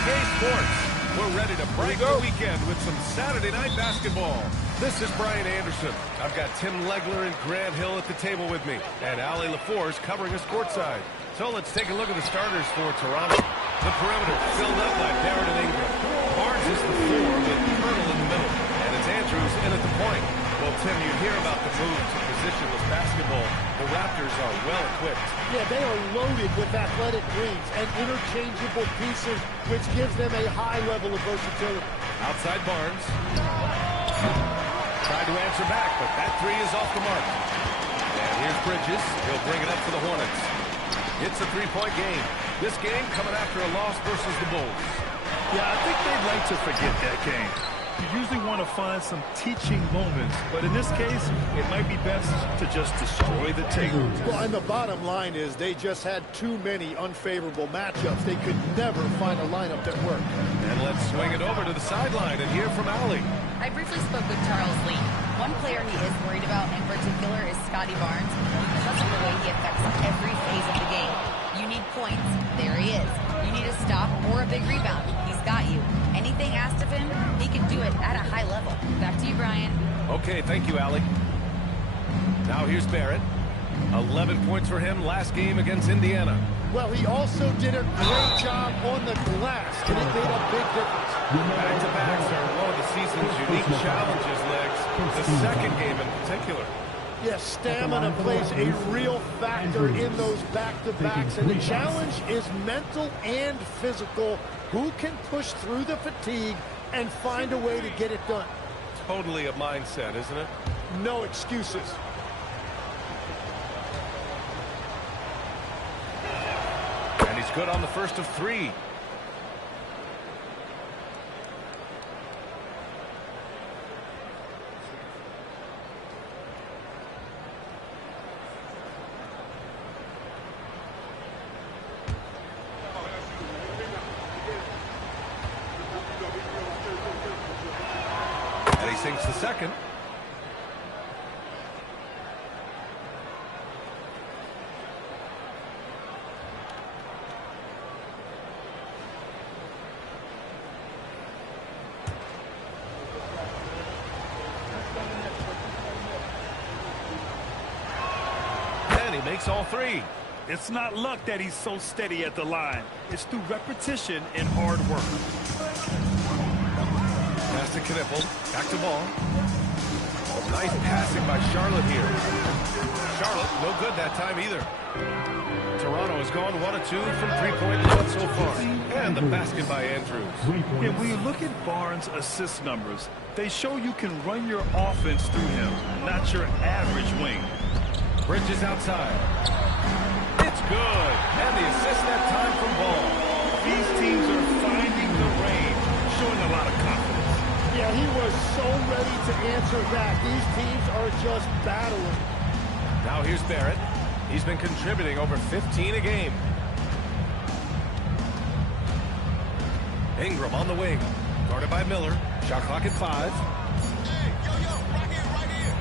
Hey Sports, we're ready to break the weekend with some Saturday night basketball. This is Brian Anderson. I've got Tim Legler and Grant Hill at the table with me, and Ali LaForce covering us courtside. So let's take a look at the starters for Toronto. The perimeter filled up by Barrett and Ingram. Barnes is the 4 with Pirtle in the middle, and it's Andrews in at the point. Well, Tim, you hear about the move to positionless basketball. The Raptors are well equipped. Yeah, they are loaded with athletic wings and interchangeable pieces, which gives them a high level of versatility. Outside Barnes. Tried to answer back, but that 3 is off the mark. And here's Bridges. He'll bring it up for the Hornets. It's a 3-point game. This game coming after a loss versus the Bulls. Yeah, I think they'd like to forget that game. You usually want to find some teaching moments, but in this case, it might be best to just destroy the tape. Well, and the bottom line is they just had too many unfavorable matchups. They could never find a lineup that worked. And let's swing it over to the sideline and hear from Ali. I briefly spoke with Charles Lee. One player he is worried about in particular is Scotty Barnes because of the way he affects every phase of the game. You need points. There he is. You need a stop or a big rebound. He's got you. Anything asked of him, he can do it at a high level. Back to you, Brian. Okay, thank you, Ali. Now here's Barrett. 11 points for him last game against Indiana. Well, he also did a great job on the glass, and it made a big difference. Back-to-backs are one of the season's unique challenges, Legs. The second game in particular. Yes, stamina plays a real factor in those back-to-backs, and the challenge is mental and physical. Who can push through the fatigue and find a way to get it done? Totally a mindset, isn't it? No excuses. And he's good on the first of 3. And he sinks the second. And he makes all 3. It's not luck that he's so steady at the line. It's through repetition and hard work. Pass to Knippel. Back to ball. Oh, nice passing by Charlotte here. Charlotte, no good that time either. Toronto has gone 1 of 2 from 3-point line so far. And the basket by Andrews. And when you look at Barnes' assist numbers, they show you can run your offense through him, not your average wing. Bridges outside. It's good. And the assist that time from Ball. These teams are finding the range, showing a lot of confidence. Yeah, he was so ready to answer back. These teams are just battling. Now here's Barrett. He's been contributing over 15 a game. Ingram on the wing. Guarded by Miller. Shot clock at 5. Hey, right here.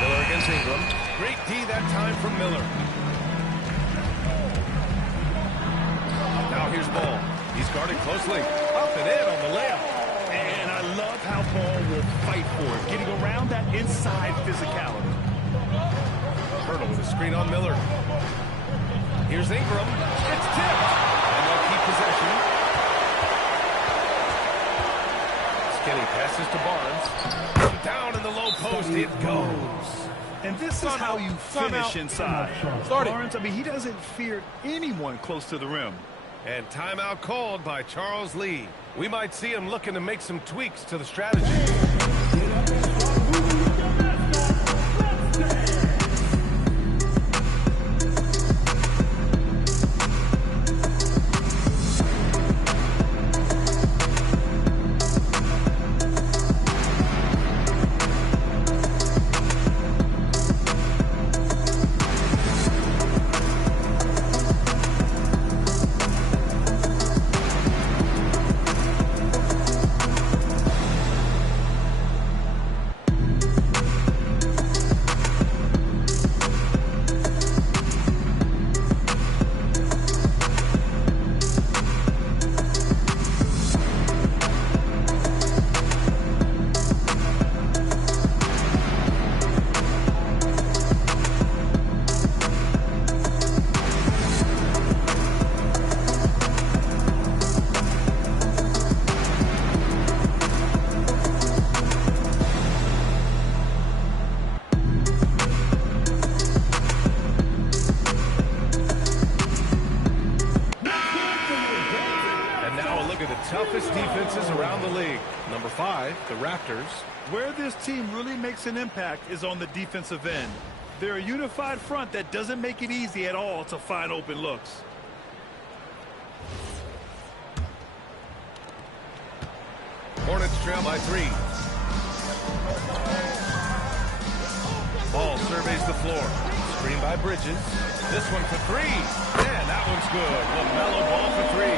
Miller against Ingram. Great D that time from Miller. Now here's Ball. He's guarded closely. Up and in on the layup. And I love how Ball will fight for it, getting around that inside physicality. Pirtle with a screen on Miller. Here's Ingram. It's tipped. And they'll keep possession. Skinny passes to Barnes. Down in the low post. It goes. And this is how you finish inside. Barnes, I mean, he doesn't fear anyone close to the rim. And timeout called by Charles Lee. We might see him looking to make some tweaks to the strategy. toughest defenses around the league. Number 5, the Raptors. Where this team really makes an impact is on the defensive end. They're a unified front that doesn't make it easy at all to find open looks. Hornets trail by 3. Ball surveys the floor. Screen by Bridges. This one for 3. And that one's good. LaMelo Ball for 3.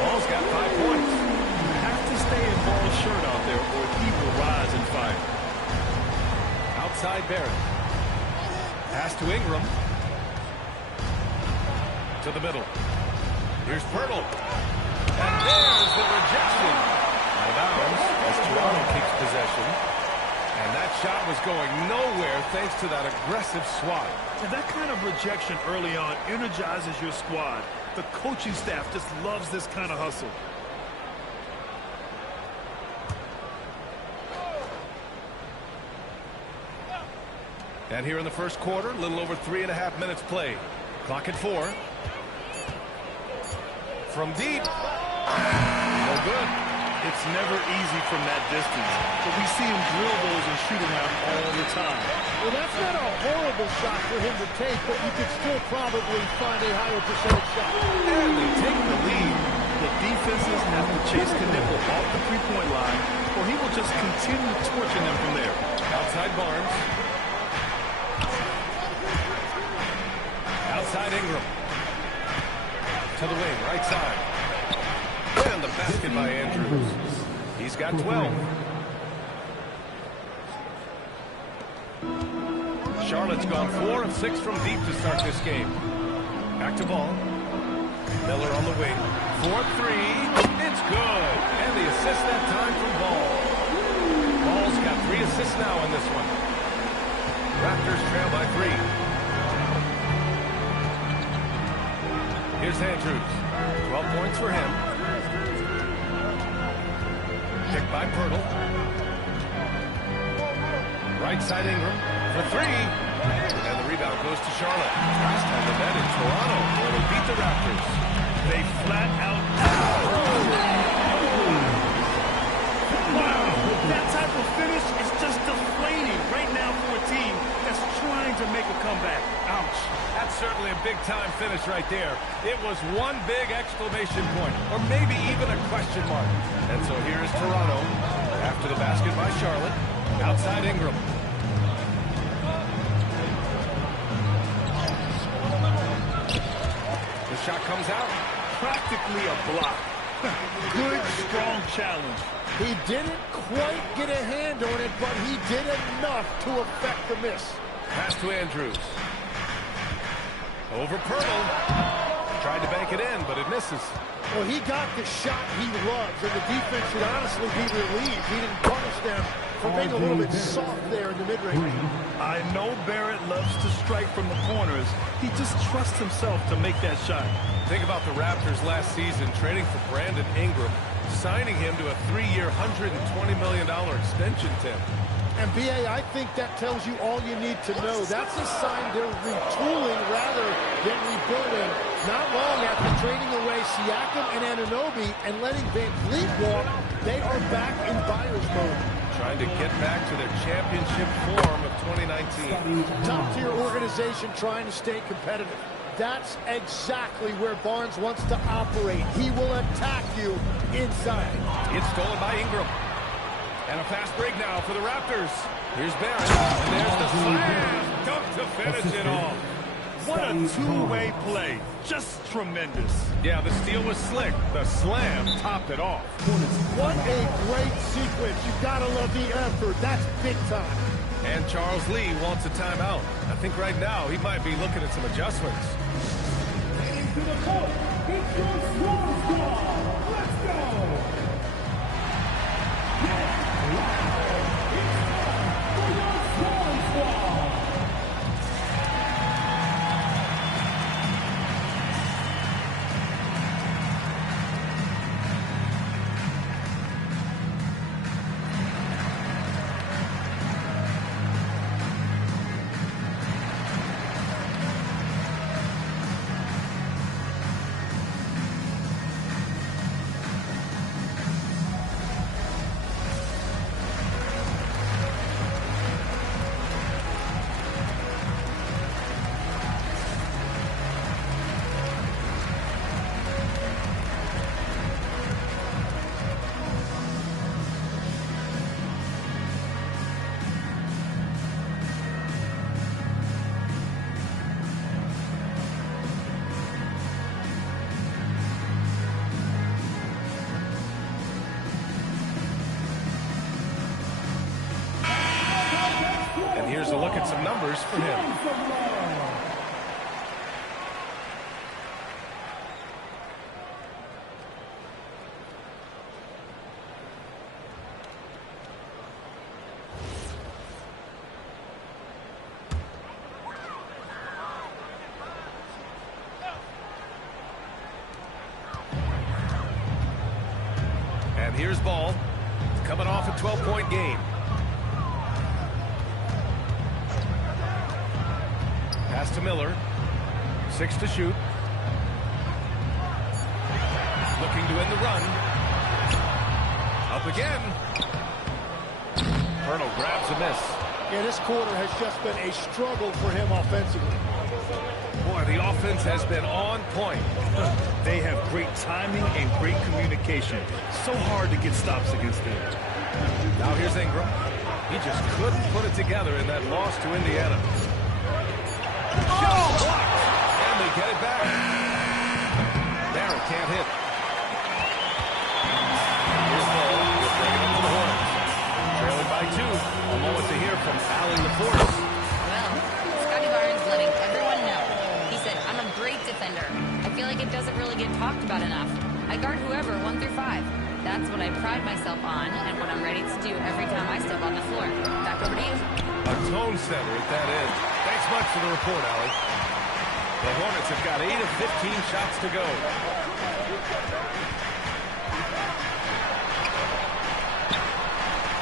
Ball's got 5 points. You have to stay in Ball's shirt out there or he will rise and fire. Outside Barrett. Pass to Ingram. To the middle. Here's Pirtle. And there's the rejection. Out of bounds as Toronto keeps possession. And that shot was going nowhere thanks to that aggressive swat. And that kind of rejection early on energizes your squad. The coaching staff just loves this kind of hustle. And here in the first quarter, a little over 3.5 minutes played. Clock at 4. From deep. No good. It's never easy from that distance, but we see him drill those and shoot around all the time. Well, that's not a horrible shot for him to take, but you could still probably find a higher percentage shot. And they take the lead. The defenses have to chase Knipple off the three-point line, or he will just continue torching them from there. Outside Barnes. Outside Ingram. To the wing, right side. And the basket by Andrews. He's got 12. Charlotte's gone 4 of 6 from deep to start this game. Back to Ball. Miller on the wing. 4-3. It's good. And the assist that time from Ball. Ball's got 3 assists now in this one. Raptors trail by 3. Here's Andrews. 12 points for him. Picked by Pirtle. Right side Ingram for 3. And the rebound goes to Charlotte. Last time the net in Toronto where they beat the Raptors. They flat out. Wow, that type of finish is just deflating right now for a team that's trying to make a comeback. Ouch. That's certainly a big-time finish right there. It was one big exclamation point, or maybe even a question mark. And so here is Toronto after the basket by Charlotte. Outside Ingram. The shot comes out. Practically a block. Good, strong challenge. He didn't quite get a hand on it, but he did enough to affect the miss. Pass to Andrews. Over Pirtle. Tried to bank it in, but it misses. Well, he got the shot he loves, and the defense should honestly be relieved. He didn't punish them for being a little bit soft there in the mid-range. I know Barrett loves to strike from the corners. He just trusts himself to make that shot. Think about the Raptors last season trading for Brandon Ingram, signing him to a 3-year, $120 million extension, Tim. And, B.A., I think that tells you all you need to know. That's a sign they're retooling rather than rebuilding. Not long after trading away Siakam and Anunoby and letting Van Vliet walk, they are back in buyer's mode. Trying to get back to their championship form of 2019. Top-tier organization trying to stay competitive. That's exactly where Barnes wants to operate. He will attack you inside. It's stolen by Ingram. And a fast break now for the Raptors. Here's Barrett. And there's the slam. Dunk to finish it off. What a two-way play. Just tremendous. Yeah, the steal was slick. The slam topped it off. What a great sequence. You've got to love the effort. That's big time. And Charles Lee wants a timeout. I think right now he might be looking at some adjustments. To the court, it's your strong squad. Let's go. here's a look at some numbers for him. And here's ball. Coming off a 12-point game. Pass to Miller. 6 to shoot. Looking to end the run. Up again. Colonel grabs a miss. Yeah, this quarter has just been a struggle for him offensively. Boy, the offense has been on point. They have great timing and great communication. So hard to get stops against them. Now here's Ingram. He just couldn't put it together in that loss to Indiana. Shot blocked. And they get it back. Barrett can't hit. Here's ball. We'll bring it up to the Hornets. Trailing by 2. A moment to hear from Allie LaForce. Well, Scotty Barnes letting everyone know. He said, I'm a great defender. I feel like it doesn't really get talked about enough. I guard whoever, 1 through 5. That's what I pride myself on and what I'm ready to do every time I step on the floor. Back over to you. A tone setter at that end. Thanks much for the report, Allie. The Hornets have got 8 of 15 shots to go.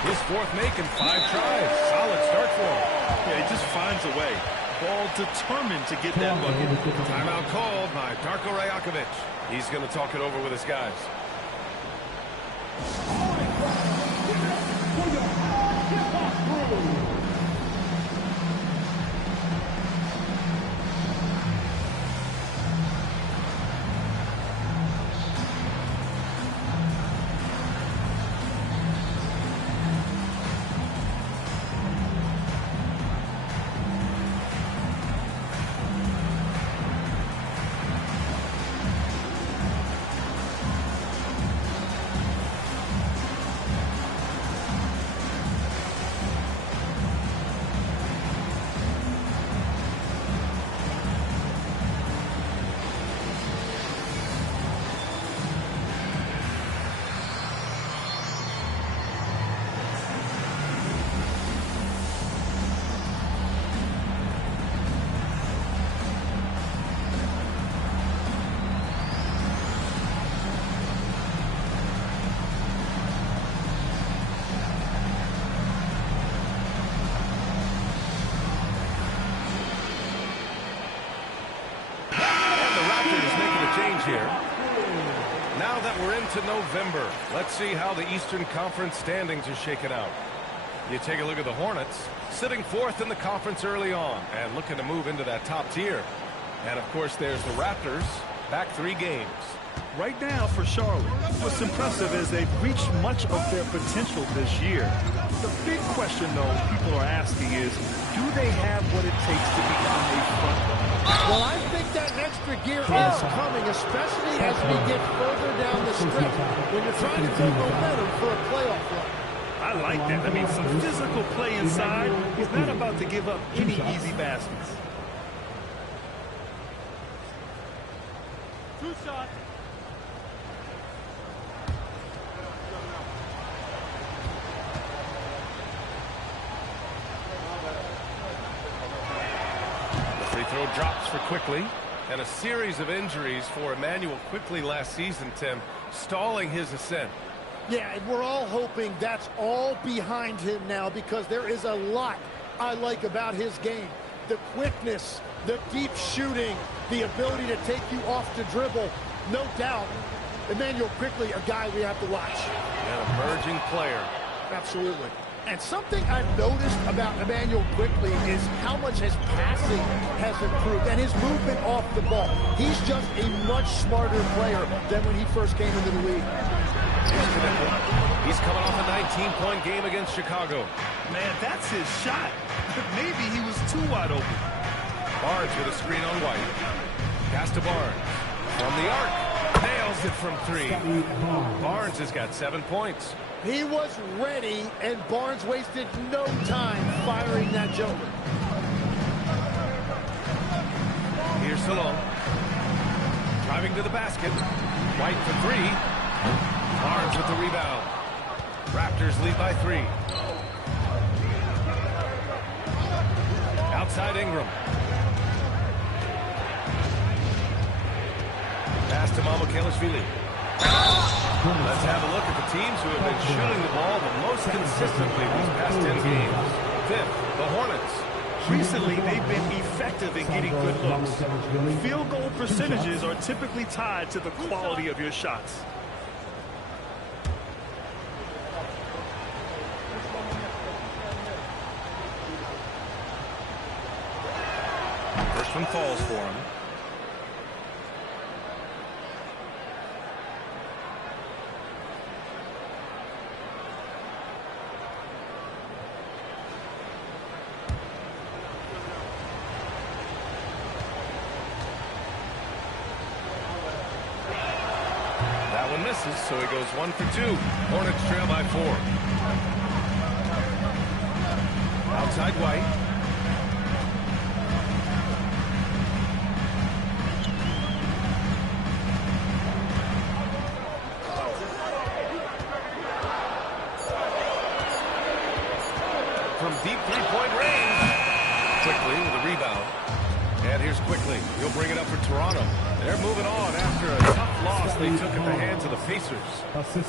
His 4th make in 5 tries. Solid start for him. Yeah, he just finds a way. Ball determined to get that bucket. Timeout called by Darko Rajakovic. He's going to talk it over with his guys. Here. Now that we're into November, let's see how the Eastern Conference standings are shaken out. You take a look at the Hornets, sitting 4th in the conference early on and looking to move into that top tier. And, of course, there's the Raptors, back 3 games. Right now for Charlotte, what's impressive is they've reached much of their potential this year. The big question, though, people are asking is, do they have what it takes to become a front runner? Well, I think that extra gear is coming, especially as we get further down the stretch when you're trying to build momentum for a playoff run. I like that. I mean, some physical play inside. He's not about to give up any easy baskets. 2 shots. Throw drops for Quickly, and a series of injuries for Emmanuel Quickly last season, Tim, stalling his ascent. Yeah, and we're all hoping that's all behind him now because there is a lot I like about his game. The quickness, the deep shooting, the ability to take you off the dribble. No doubt, Emmanuel Quickly, a guy we have to watch. An emerging player. Absolutely. And something I've noticed about Emmanuel Quickly is how much his passing has improved and his movement off the ball. He's just a much smarter player than when he first came into the league. He's coming off a 19-point game against Chicago. Man, that's his shot. Maybe he was too wide open. Barnes with a screen on White. Pass to Barnes. From the arc. Nails Nails it from 3. Barnes has got 7 points. He was ready, and Barnes wasted no time firing that jumper. Here's Salon. Driving to the basket. White for 3. Barnes with the rebound. Raptors lead by 3. Outside Ingram. Pass to Mamukelashvili. Let's have a look at the teams who have been shooting the ball the most consistently these past 10 games. Fifth, the Hornets. Recently, they've been effective in getting good looks. Field goal percentages are typically tied to the quality of your shots. First one falls for him. That one misses, so he goes 1 for 2. Hornets trail by 4. Outside White. From deep three-point range. Quickly with a rebound. And here's Quickly. He'll bring it up for Toronto. They're moving on after a tough loss they took at the hands of the Pacers.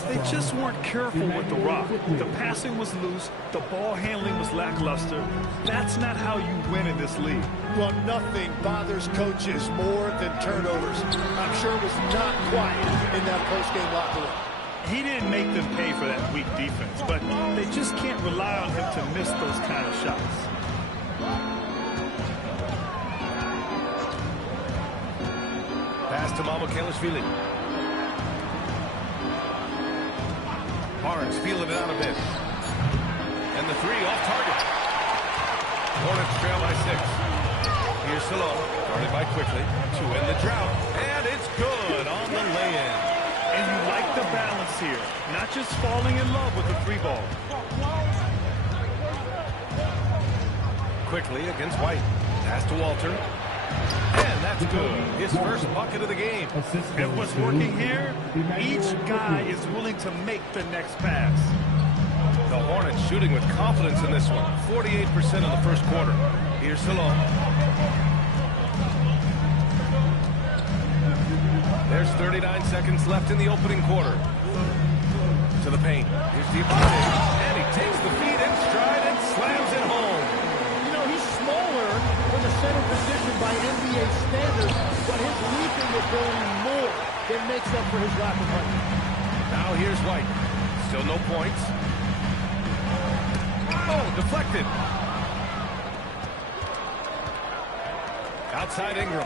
They just weren't careful with the rock. The passing was loose. The ball handling was lackluster. That's not how you win in this league. Well, nothing bothers coaches more than turnovers. I'm sure it was not quiet in that post-game locker room. He didn't make them pay for that weak defense, but they just can't rely on him to miss those kind of shots. Pass to Mamukelashvili. Barnes feeling it out a bit. And the 3 off target. Hornets trail by 6. Here's Salon, guarded by Quickly to end the drought. And it's good on the lay-in. And you like the balance here, not just falling in love with the 3-ball. Quickly against White. Pass to Walter. And that's good. His first bucket of the game. And what's working here? Each guy is willing to make the next pass. The Hornets shooting with confidence in this one. 48% in the first quarter. Here's Salon. There's 39 seconds left in the opening quarter. To the paint. Here's Diabate. And he takes the feed in stride and slams it home. You know, he's smaller for the center position by NBA standards, but his leaping ability more than makes up for his lack of height. Now here's White. Still no points. Oh, deflected. Outside Ingram.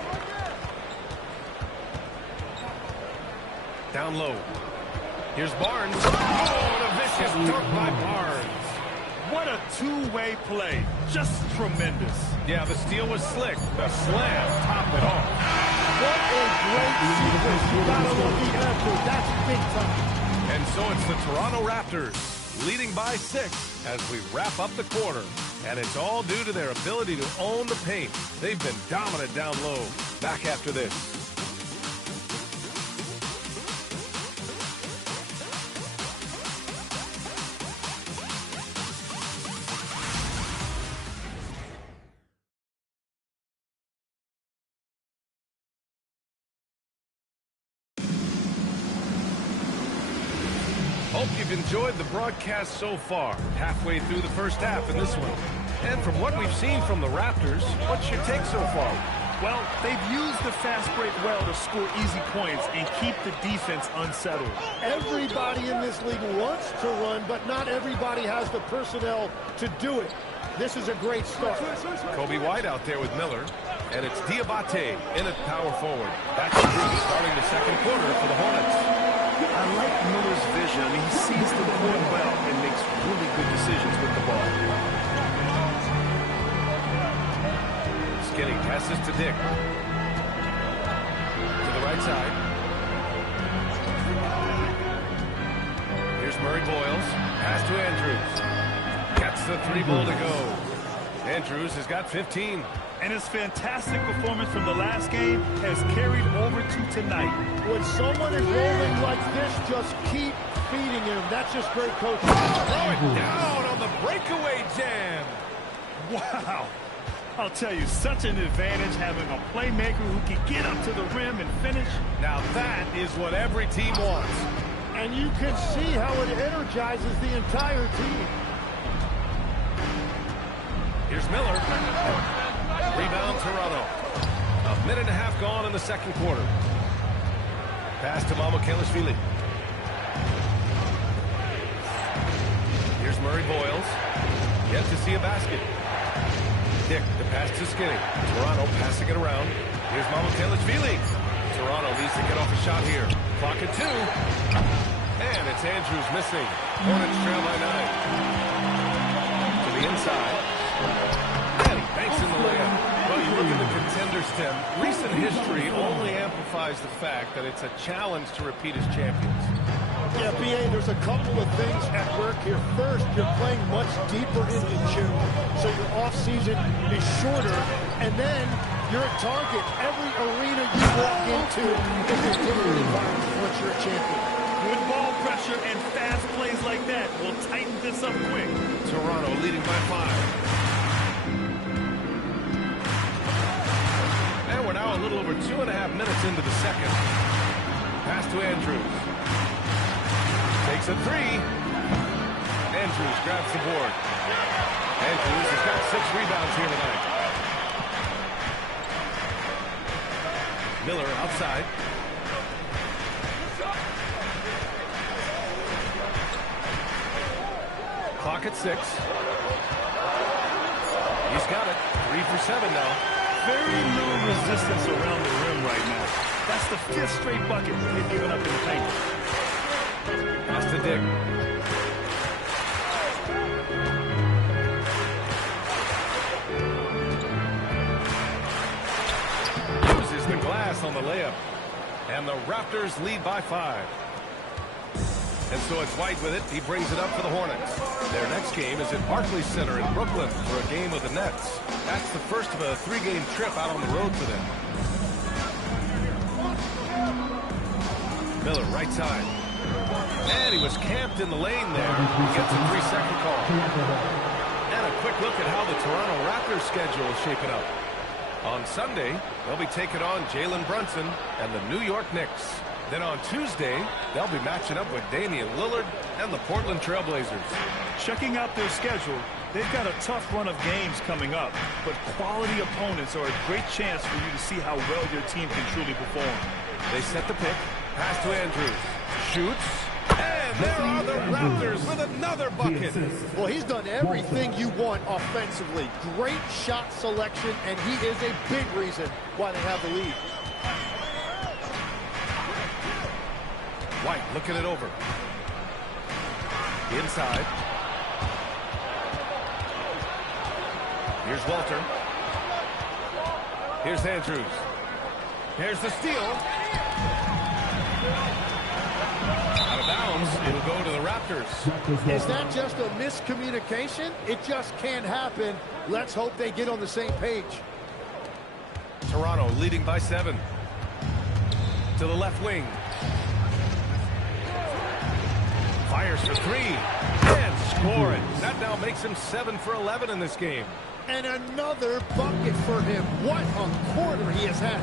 Down low. Here's Barnes. Oh, and a vicious dunk by Barnes. What a two-way play. Just tremendous. Yeah, the steal was slick. The slam topped it off. What a great sequence. You gotta love the effort. That's big time. And so it's the Toronto Raptors leading by 6 as we wrap up the quarter. And it's all due to their ability to own the paint. They've been dominant down low. Back after this. Hope you've enjoyed the broadcast so far. Halfway through the first half in this one. And from what we've seen from the Raptors, what's your take so far? Well, they've used the fast break well to score easy points and keep the defense unsettled. Everybody in this league wants to run, but not everybody has the personnel to do it. This is a great start. Kobe White out there with Miller. And it's Diabate in at power forward. That's Drew starting the second quarter for the Hornets. I like Miller's vision. He sees the court well and makes really good decisions with the ball. Skinny passes to Dick. To the right side. Pass to Andrews. Gets the 3 ball to go. Andrews has got 15. And his fantastic performance from the last game has carried over to tonight. When someone is rolling like this, just keep feeding him. That's just great coaching. Throw it down on the breakaway jam. Wow. I'll tell you, such an advantage having a playmaker who can get up to the rim and finish. Now that is what every team wants. And you can see how it energizes the entire team. Here's Miller. Rebound, Toronto. A minute and a half gone in the second quarter. Pass to Mamukelashvili. Here's Murray Boyles. Yet to see a basket. Dick, the pass to Skinny. Toronto passing it around. Here's Mamukelashvili. Toronto needs to get off a shot here. Clock at 2. And it's Andrews missing. Hornets trail by 9. To the inside. And he banks in the layup. Well, you look at the contenders, Tim. Recent history only amplifies the fact that it's a challenge to repeat as champions. Yeah, B.A., there's a couple of things at work here. First, you're playing much deeper into June, so your offseason is shorter, and then you're a target. Every arena you walk into is a different environment once you're a champion. Good ball pressure and fast plays like that will tighten this up quick. Toronto leading by 5. And we're now a little over 2.5 minutes into the second. Pass to Andrews. Takes a 3. Andrews grabs the board. Andrews has got 6 rebounds here tonight. Miller outside. Clock at 6. He's got it. 3 for 7 now. Very little resistance around the rim right now. That's the 5th straight bucket they've given up in the paint. Pass to Dick. Uses the glass on the layup. And the Raptors lead by 5. And so it's White with it. He brings it up for the Hornets. Their next game is at Barclays Center in Brooklyn for a game with the Nets. That's the first of a 3-game trip out on the road for them. Miller, right side. And he was camped in the lane there. He gets a 3-second call. And a quick look at how the Toronto Raptors schedule is shaping up. On Sunday, they'll be taking on Jalen Brunson and the New York Knicks. Then on Tuesday, they'll be matching up with Damian Lillard and the Portland Trailblazers. Checking out their schedule, they've got a tough run of games coming up, but quality opponents are a great chance for you to see how well your team can truly perform. They set the pick. Pass to Andrews. Shoots. And there are the Raptors with another bucket. Well, he's done everything you want offensively. Great shot selection, and he is a big reason why they have the lead. White looking it over. Inside. Here's Walter. Here's Andrews. Here's the steal. Out of bounds. It'll go to the Raptors. Is that just a miscommunication? It just can't happen. Let's hope they get on the same page. Toronto leading by 7. To the left wing. Fires for 3. And score it. That now makes him 7 for 11 in this game. And another bucket for him. What a quarter he has had.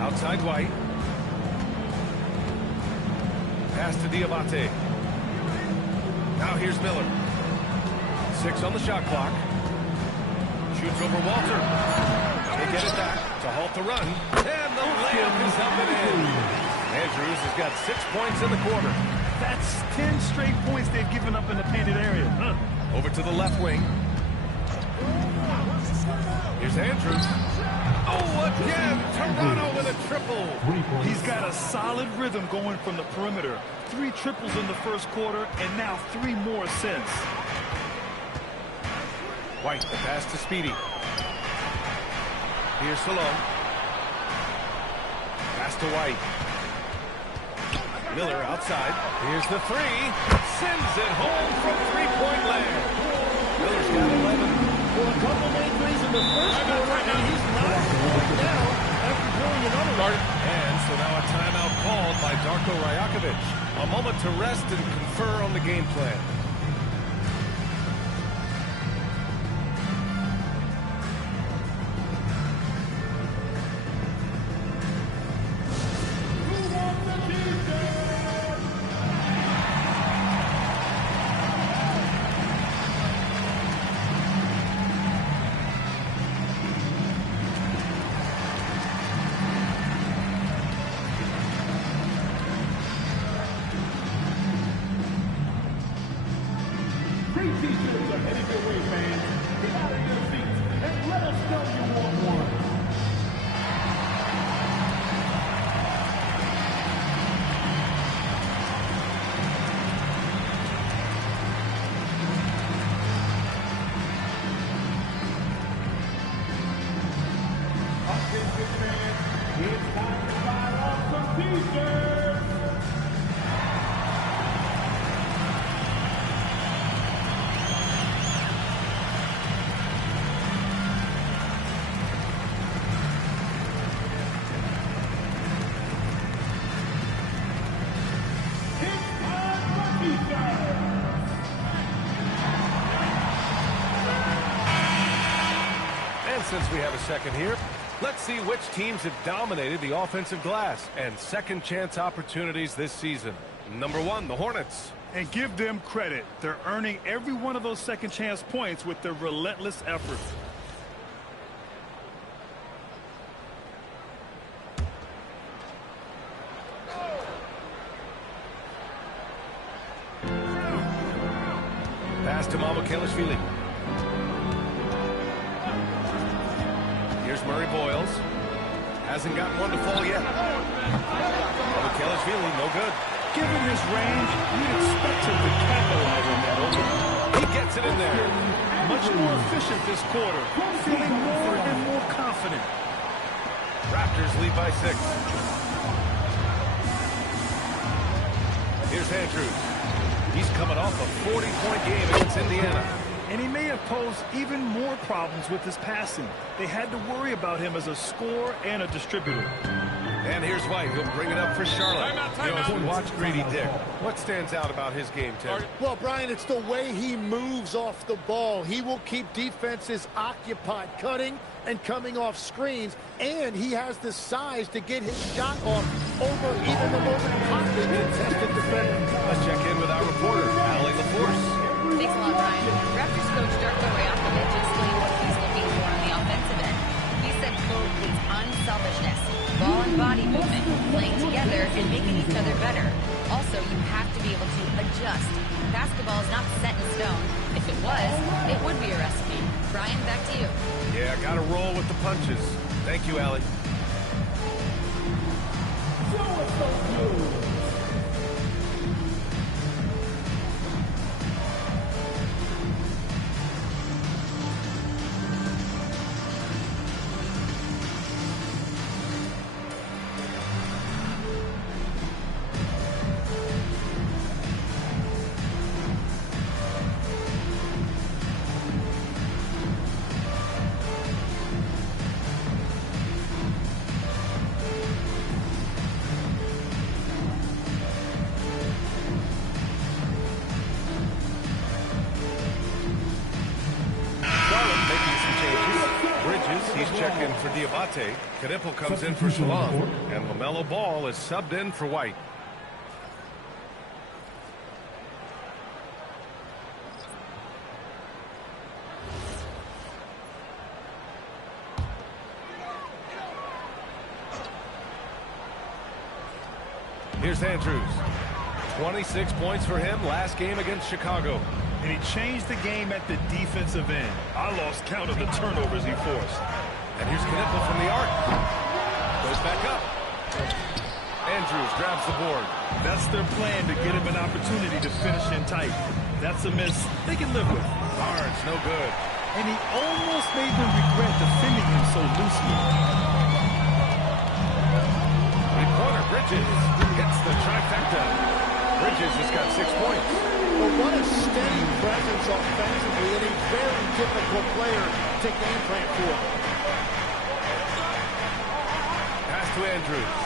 Outside White. Pass to Diabate. Now here's Miller. 6 on the shot clock. Shoots over Walter. They get it back to halt the run. And the layup is up and in. Andrews has got 6 points in the quarter. That's 10 straight points they've given up in the painted area. Over to the left wing. Here's Andrews. Oh, again, Toronto with a triple. He's got a solid rhythm going from the perimeter. 3 triples in the first quarter, and now 3 more since. White, the pass to Speedy. Here's Salone. Pass to White. Miller outside. Here's the three. Sends it home from three-point land. Miller's got 11. Well, a couple made threes in the first quarter, and he's not slowing down after drilling another one. And so now a timeout called by Darko Rajakovic. A moment to rest and confer on the game plan. Free t-shirts are headed your way, fans. Get out of your seats and let us know you want one. Attention, fans. It's time to buy off some t-shirts. And since we have a second here, let's see which teams have dominated the offensive glass and second chance opportunities this season. Number one, the Hornets. And give them credit. They're earning every one of those second chance points with their relentless effort. Pass to Mamukelashvili. Here's Murray Boyles. Hasn't got one to fall yet. Mamukelashvili, no good. Given his range, you'd expect him to capitalize on that opening. He gets it in there. Much more efficient this quarter, feeling more and more confident. Raptors lead by 6. Here's Andrews. He's coming off a 40-point game against Indiana. And he may have posed even more problems with his passing. They had to worry about him as a scorer and a distributor. And here's White. He'll bring it up for Charlotte. As we watch Grady Dick, what stands out about his game, Tim? Well, Brian, it's the way he moves off the ball. He will keep defenses occupied, cutting and coming off screens, and he has the size to get his shot off over even the most hotly contested defender. Let's check in with our reporter, Allie LaForce. Thanks a lot, Brian. Raptors coach Darko Rajakovic explained what he's looking for on the offensive end. He said, quote, it's unselfishness, ball and body movement, playing together and making each other better. Also, you have to be able to adjust. Basketball is not set in stone. If it was, it would be a recipe. Brian, back to you. Yeah, got to roll with the punches. Thank you, Allie. He's checking for Diabate. Kadipple comes in for Shalom. And LaMelo Ball is subbed in for White. Here's Andrews. 26 points for him last game against Chicago. And he changed the game at the defensive end. I lost count of the turnovers he forced. And here's Knipple from the arc. Goes back up. Andrews grabs the board. That's their plan, to get him an opportunity to finish in tight. That's a miss they can live with. Barnes, no good. And he almost made them regret defending him so loosely. Three-pointer, Bridges hits the trifecta. Bridges has got 6 points. But what a steady presence offensively and a very difficult player to game plan for. Pass to Andrews.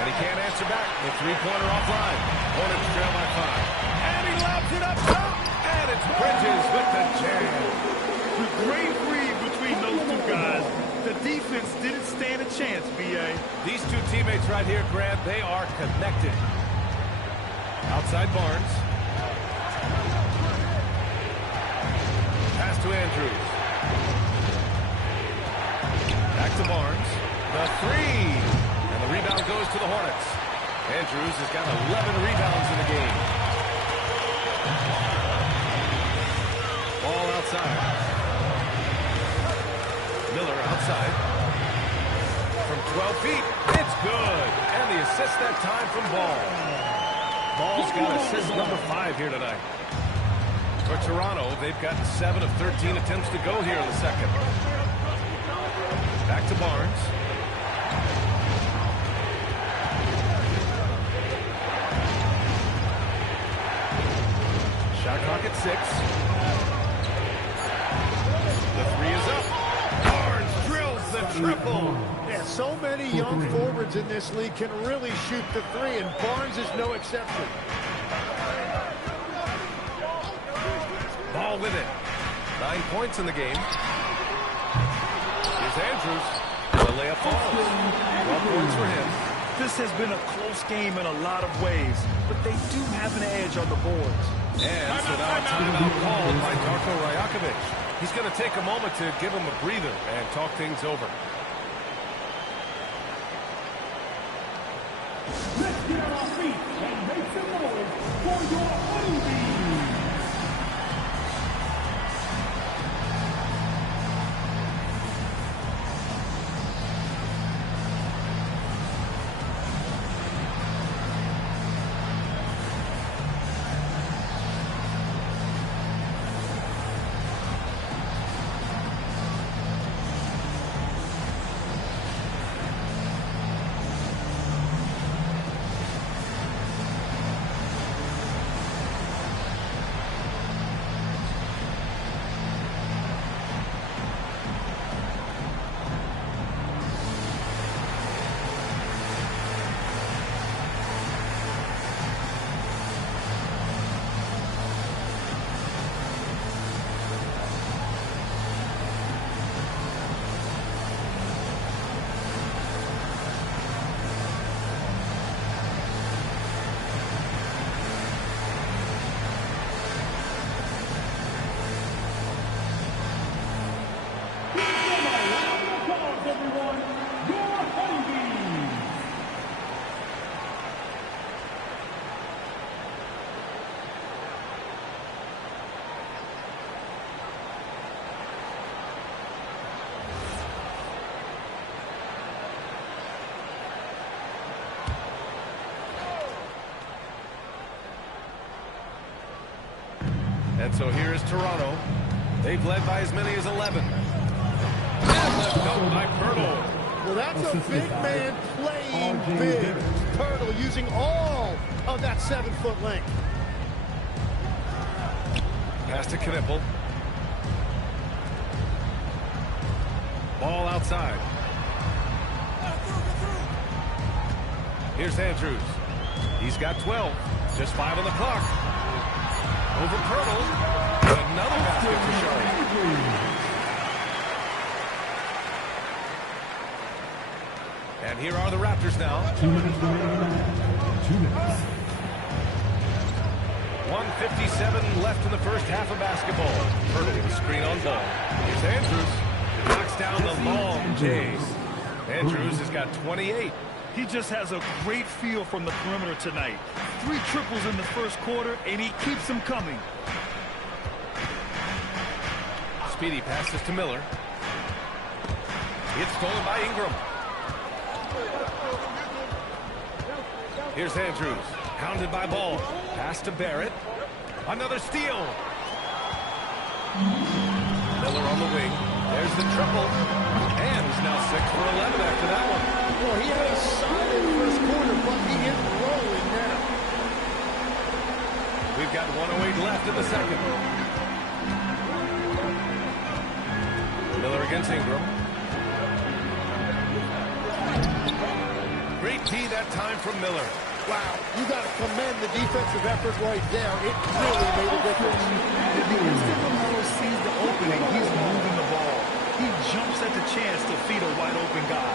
And he can't answer back. The three-pointer offline. Hornets trail by 5. And he lobs it up top. And it's Bridges with the jam. The great read between those two guys. The defense didn't stand a chance, B.A. These two teammates right here, Grant, they are connected. Outside Barnes. Pass to Andrews. Back to Barnes. The three. And the rebound goes to the Hornets. Andrews has got 11 rebounds in the game. Ball outside. Miller outside. From 12 feet. It's good. And the assist that time from Ball. Ball's got assist number 5 here tonight. For Toronto, they've got 7 of 13 attempts to go here in the second. Back to Barnes. Shot clock at 6. The three is up. Barnes drills the triple. Yeah, so many young forwards in this league can really shoot the three, and Barnes is no exception. Ball with it. 9 points in the game. Here's Andrews. The layup falls. 12 points for him. This has been a close game in a lot of ways, but they do have an edge on the boards. And so now a timeout called by Darko Rajakovic. He's going to take a moment to give him a breather and talk things over. Let's get on our feet and make some noise for your honeybees. And so here is Toronto. They've led by as many as 11. And left out by Pirtle. Well, that's a big man playing big. Pirtle using all of that 7-foot length. Pass to Knipple. Ball outside. Here's Andrews. He's got 12. Just 5 on the clock. Over Pirtle. Another basket for Charlotte. And here are the Raptors now. 2 minutes remaining. 2 minutes. 1:57 left in the first half of basketball. Pirtle with a screen on Ball. Here's Andrews. Knocks down the long J. Andrews has got 28. He just has a great feel from the perimeter tonight. 3 triples in the first quarter, and he keeps them coming. Speedy passes to Miller. It's stolen by Ingram. Here's Andrews. Hounded by Ball. Pass to Barrett. Another steal. Miller on the wing. There's the triple. And he's now 6 for 11 after that one. Well, he had a solid first quarter, but he 1:08 left in the second. Miller against Ingram. Great D that time from Miller. Wow, you got to commend the defensive effort right there. It really made a difference. The instant LaMelo sees the opening, he's moving the ball. He jumps at the chance to feed a wide-open guy.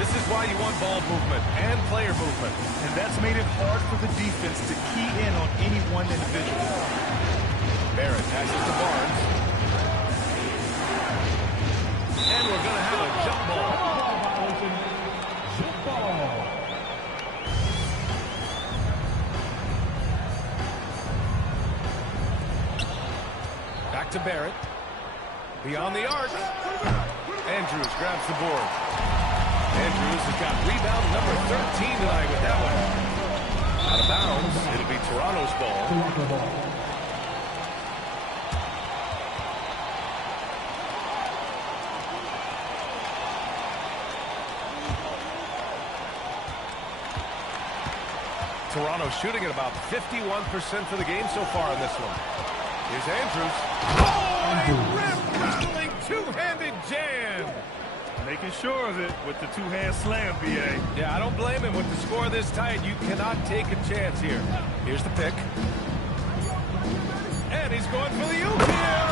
This is why you want ball movement and player movement. And that's made it hard for the defense to key in on any one individual. Barrett passes to Barnes. And we're going to have a jump ball. Jump ball. Back to Barrett. Beyond the arc. Andrews grabs the board. Andrews has got rebound number 13 tonight with that one. Out of bounds. It'll be Toronto's ball. Toronto shooting at about 51% for the game so far in this one. Here's Andrews. Oh, a rim-rattling two-handed jam. Making sure of it with the two-hand slam, B.A. Yeah, I don't blame him with the score this tight. You cannot take a chance here. Here's the pick. And he's going for the oop here.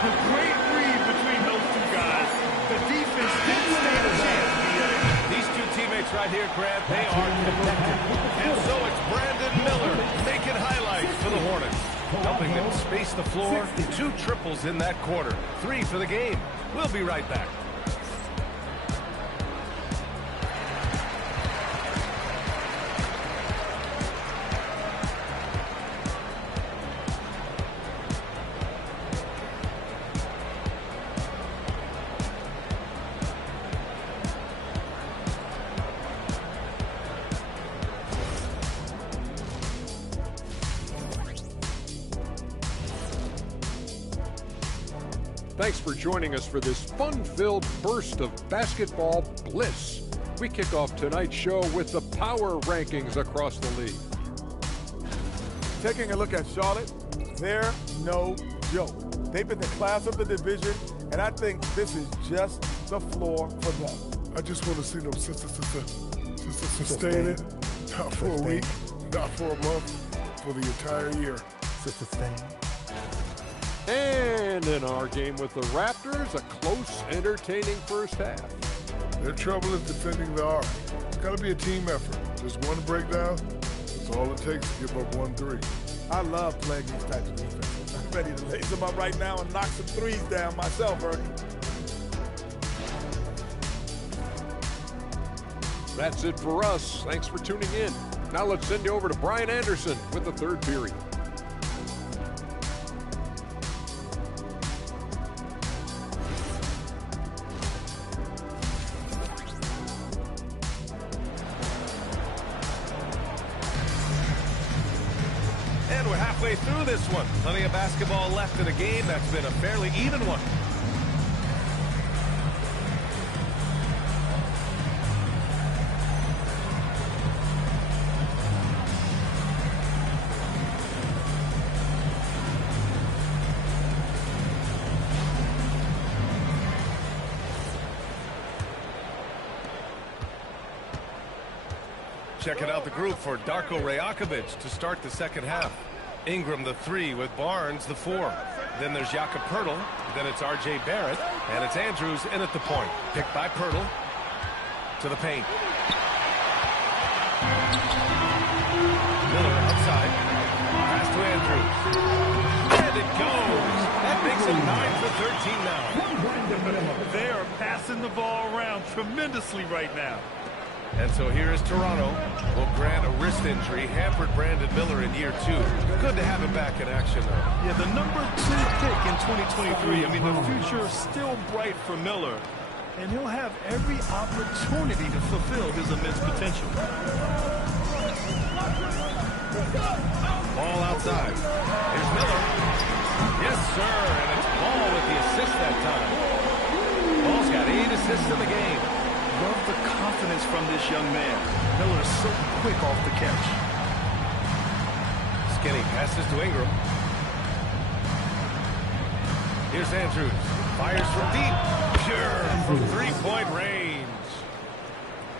The great read between those two guys. The defense didn't stand a chance, B.A. These two teammates right here, Grant, they are connected. And so it's Brandon Miller making highlights for the Hornets, helping them space the floor. 2 triples in that quarter. 3 for the game. We'll be right back. Thanks for joining us for this fun-filled burst of basketball bliss. We kick off tonight's show with the power rankings across the league. Taking a look at Charlotte, they're no joke. They've been the class of the division, and I think this is just the floor for them. I just want to see them sustain it, not for a week, not for a month, for the entire year. Sustain. And in our game with the Raptors, a close, entertaining first half. Their trouble is defending the arc. It's got to be a team effort. Just one breakdown, that's all it takes to give up 1-3. I love playing these types of defense. I'm ready to lace them up right now and knock some threes down myself, Ernie. That's it for us. Thanks for tuning in. Now let's send you over to Brian Anderson with the third period. And we're halfway through this one. Plenty of basketball left in a game that's been a fairly even one. Checking out the group for Darko Rajakovic to start the second half. Ingram the 3 with Barnes the 4. Then there's Jakob Poeltl. Then it's R.J. Barrett. And it's Andrews in at the point. Picked by Poeltl. To the paint. Miller outside. Pass to Andrews. And it goes. That makes it 9 for 13 now. They are passing the ball around tremendously right now. And so here is Toronto. Well, Grant, a wrist injury hampered Brandon Miller in year 2. Good to have him back in action, though. Yeah, the number 2 pick in 2023. I mean, the future is still bright for Miller. And he'll have every opportunity to fulfill his immense potential. Ball outside. Here's Miller. Yes, sir. And it's Ball with the assist that time. Ball's got 8 assists in the game. Love the confidence from this young man. Miller is so quick off the catch. Skinny passes to Ingram. Here's Andrews. Fires from deep. Pure from three-point range.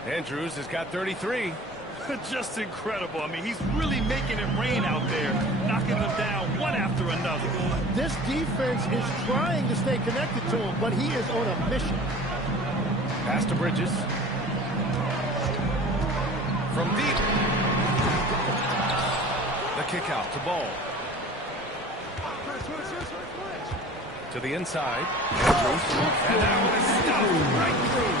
Andrews has got 33. Just incredible. I mean, he's really making it rain out there, knocking them down one after another. This defense is trying to stay connected to him, but he is on a mission. Pass to Bridges. From deep. The kick out to Ball. To the inside. Andrews. And that one is stopped right through.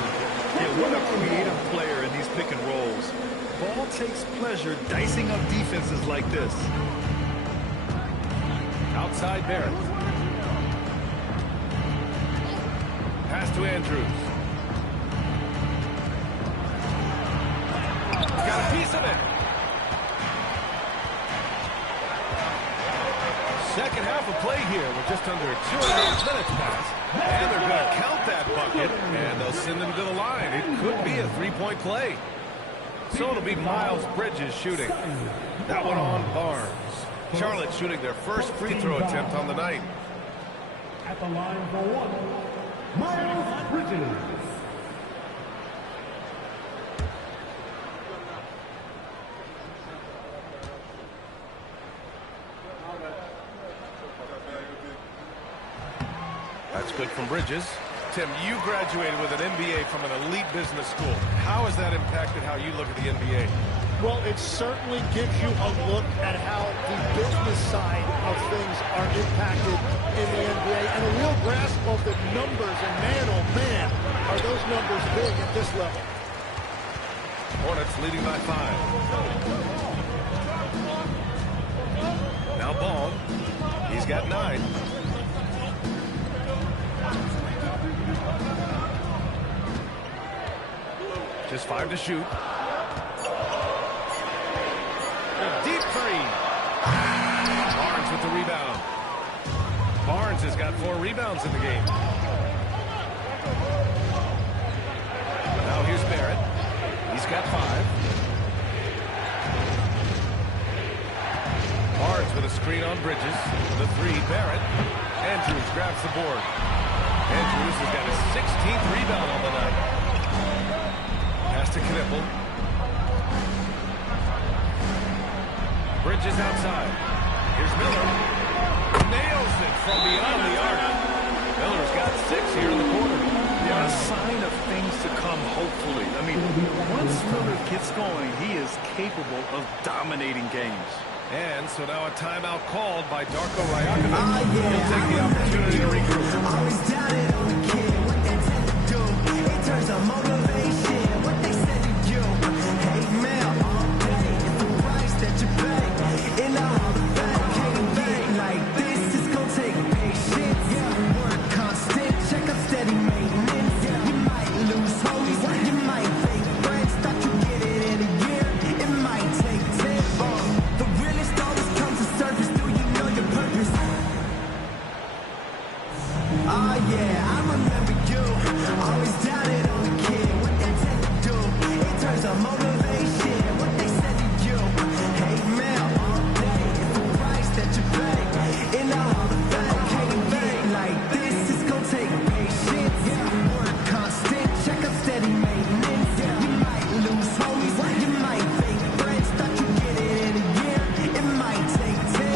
Yeah, what a creative player in these pick and rolls. Ball takes pleasure dicing up defenses like this. Outside Barrett. Pass to Andrews. Got a piece of it. Second half of play here with just under 2.5 minutes passed. And they're going to count that bucket, and they'll send him to the line. It could be a three-point play. So it'll be Miles Bridges shooting. That one on Barnes. Charlotte shooting their first free throw attempt on the night. At the line for one, Miles Bridges. That's good from Bridges. Tim, you graduated with an MBA from an elite business school. How has that impacted how you look at the NBA? Well, it certainly gives you a look at how the business side of things are impacted in the NBA and a real grasp of the numbers. And man, oh man, are those numbers big at this level. Hornets leading by 5. Now Ball. He's got 9. Just 5 to shoot. A deep three. Barnes with the rebound. Barnes has got 4 rebounds in the game. Now here's Barrett. He's got 5. Barnes with a screen on Bridges. The 3, Barrett. Andrews grabs the board. Andrews has got his 16th rebound on the night. Pass to Knipple. Bridges outside. Here's Miller. Nails it from beyond the arc. Miller's got 6 here in the quarter. Yeah, a sign of things to come, hopefully. I mean, once Miller gets going, he is capable of dominating games. And so now a timeout called by Darko Rajakovic. He'll take the opportunity to regroup. Always doubted on the kid, what they tend to do. In terms of motivation, what they said to you. Hate mail all day, it's the price that you pay. In the Hall of Fame, can't get like this, it's gonna take patience. Work constant, check up steady maintenance. You might lose homies, you might fake friends. Thought you get it in a year, it might take 10. The realest always comes to surface, do you know your purpose? Oh yeah, I remember you. Always doubted on the kid, what they tend to do. In terms of motivation, what they said to you. Hate mail all day, it's the price that you pay. In the Hall of Fame, can't get like this, it's gonna take patience. Work constant, check up steady maintenance. You might lose homies, you might fake friends. Thought you get it in a year, it might take 10.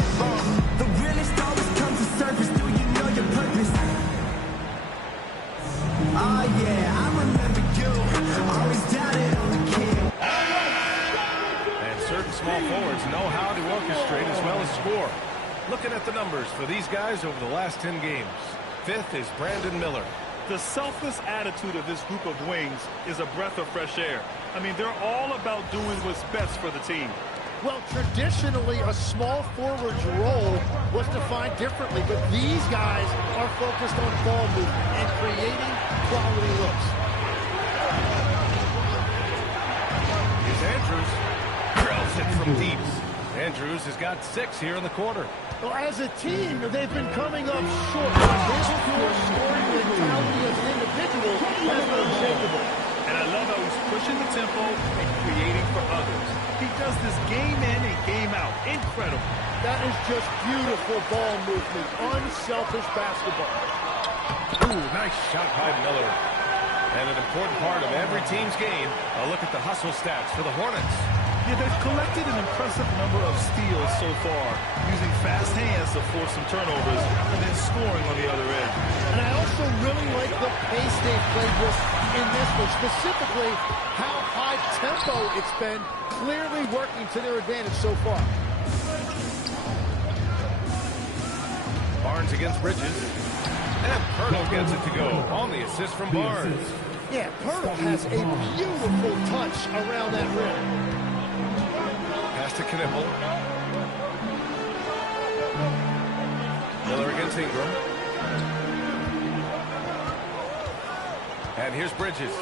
The realest always comes to surface, do you know your purpose? Oh yeah, I remember you. Always doubted on the kid. And certain small forwards know how to orchestrate as well as score. Looking at the numbers for these guys over the last 10 games. 5th is Brandon Miller. The selfless attitude of this group of wings is a breath of fresh air. I mean, they're all about doing what's best for the team. Well, traditionally, a small forward's role was defined differently, but these guys are focused on ball movement and creating quality looks. Here's Andrews. Drills it from deep. Andrews has got 6 here in the quarter. Well, as a team, they've been coming up short. This pure scoring mentality as an individual has been unshakable. And I love how he's pushing the tempo and creating for others. He does this game in and game out. Incredible. That is just beautiful ball movement. Unselfish basketball. Ooh, nice shot by Miller. And an important part of every team's game, a look at the hustle stats for the Hornets. Yeah, they've collected an impressive number of steals so far, using fast hands to force some turnovers and then scoring on the other end. And I also really like the pace they've played with in this one, specifically how high tempo it's been, clearly working to their advantage so far. Barnes against Bridges. And Pirtle gets it to go on the assist from Barnes. Yeah, Pirtle has a beautiful touch around that rim. Pass to Knipple. Miller against Ingram. And here's Bridges.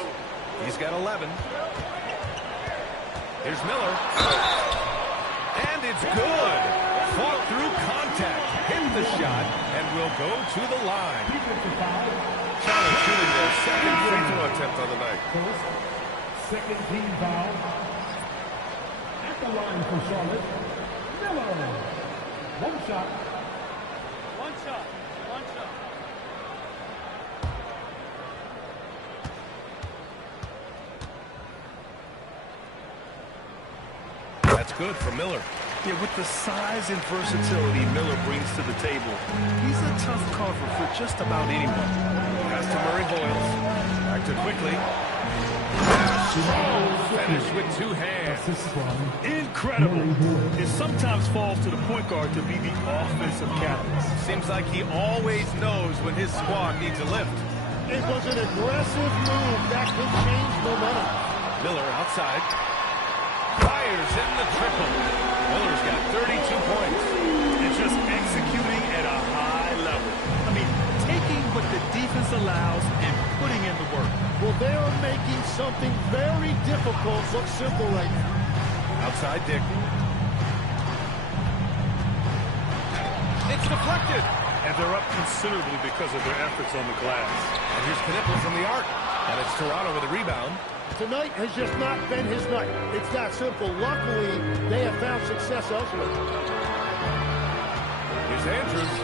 He's got 11. Here's Miller. And it's good. Fought through contact. Hit the shot and will go to the line. Charlotte shooting their second free throw attempt on the night. Second team foul. At the line for Charlotte, Miller. One shot. One shot. One shot. That's good for Miller. Yeah, with the size and versatility Miller brings to the table, he's a tough cover for just about anyone. Pass to Murray Boyles. Back to Quickly. Finish with two hands. Incredible. It sometimes falls to the point guard to be the offensive catalyst. Seems like he always knows when his squad needs a lift. It was an aggressive move that could change momentum. Miller outside. Fires in the triple. Miller's got 32 points. And just executing at a high level. I mean, taking what the defense allows and putting in the work. Well, they are making something very difficult look simple right now. Outside Dick. It's deflected. And they're up considerably because of their efforts on the glass. And here's Knipple from the arc. And it's Toronto with a rebound. Tonight has just not been his night. It's that simple. Luckily, they have found success elsewhere. Here's Andrews.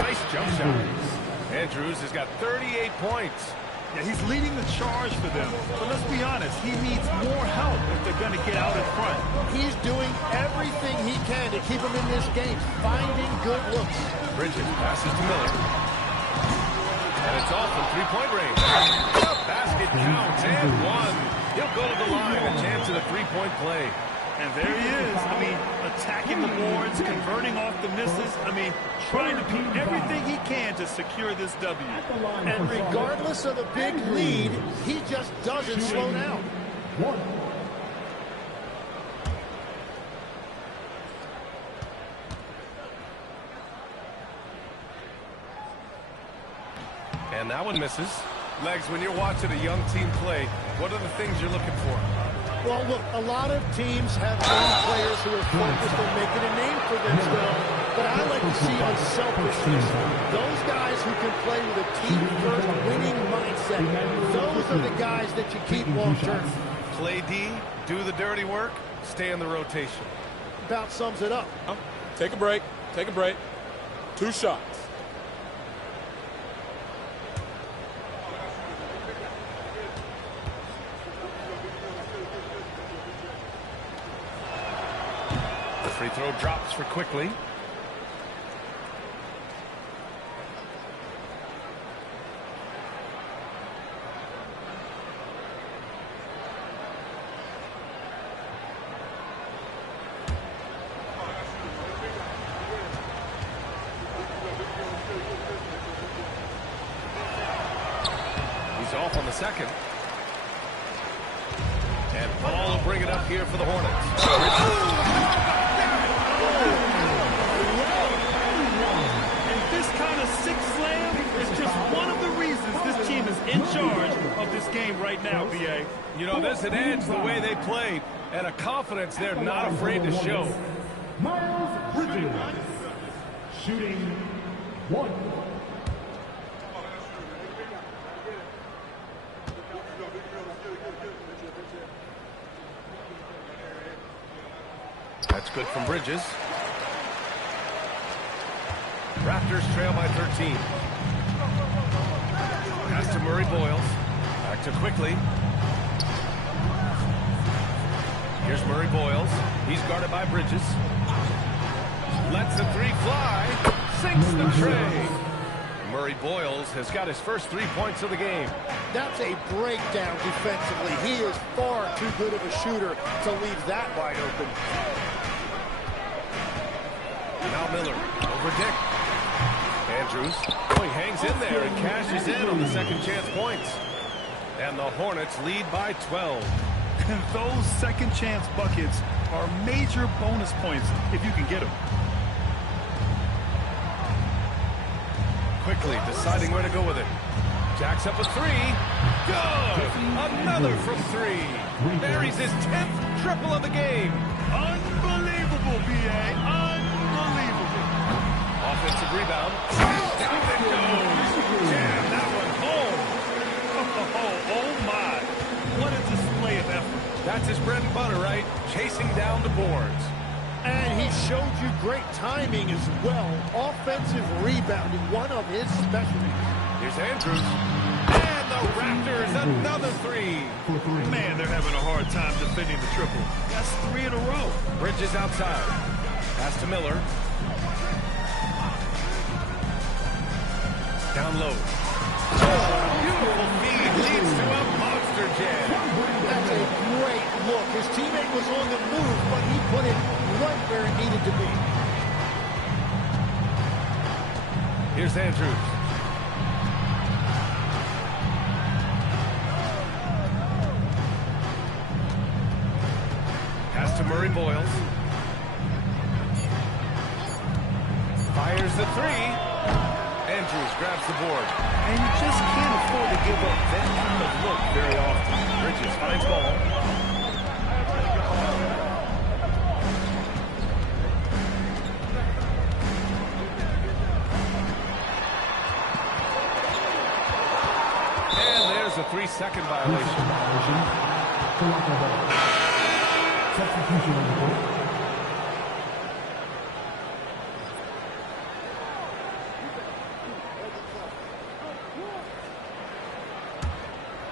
Nice jump shot. Andrews has got 38 points. Yeah, he's leading the charge for them. But let's be honest, he needs more help if they're going to get out in front. He's doing everything he can to keep them in this game, finding good looks. Bridges passes to Miller. And it's off from three-point range. Basket counts and one. He'll go to the line, a chance at a three-point play. And there he is. I mean, attacking the boards, converting off the misses. I mean, trying to do everything he can to secure this W. And regardless of the big lead, he just doesn't slow down. And that one misses. Legs, when you're watching a young team play, what are the things you're looking for? Well, look, a lot of teams have young players who are focused on making a name for themselves, but I like to see unselfishness. Those guys who can play with a team-first winning mindset, those are the guys that you keep long-term. Play D, do the dirty work, stay in the rotation. About sums it up. Take a break. Take a break. 2 shots. Free throw drops for Quickly. He's off on the second. And Paul will bring it up here for the Hornets. In charge of this game right now, B.A. You know, this adds the way they played and a confidence they're not afraid to show. Miles Bridges, shooting 1. Good from Bridges. Raptors trail by 13. Pass to Murray Boyles. Back to Quickly. Here's Murray Boyles. He's guarded by Bridges. Lets the three fly. Sinks the tray. Murray Boyles has got his first 3 points of the game. That's a breakdown defensively. He is far too good of a shooter to leave that wide open. Now Miller over Dick. Andrews. Oh, he hangs in there and cashes in on the second chance points. And the Hornets lead by 12. And those second chance buckets are major bonus points if you can get them. Quickly deciding where to go with it. Jacks up a three. Good! Another from three. Buries his 10th triple of the game. Unbelievable, B.A. Unbelievable. Offensive rebound. Down it goes. Jam that one home. Oh, my. What a display of effort. That's his bread and butter, right? Chasing down the boards. And he showed you great timing as well. Offensive rebounding, one of his specialties. Here's Andrews. And the Raptors, another three. Man, they're having a hard time defending the triple. That's 3 in a row. Bridges outside. Pass to Miller. Down low. Beautiful feed leads to a monster jam. That's a great look. His teammate was on the move, but he put it right where it needed to be. Here's Andrews. Pass to Murray Boyles. Fires the three. Andrews grabs the board. And you just can't afford to give up that kind of look very often. Bridges finds ball. And there's a 3-second violation. Substitution on the board.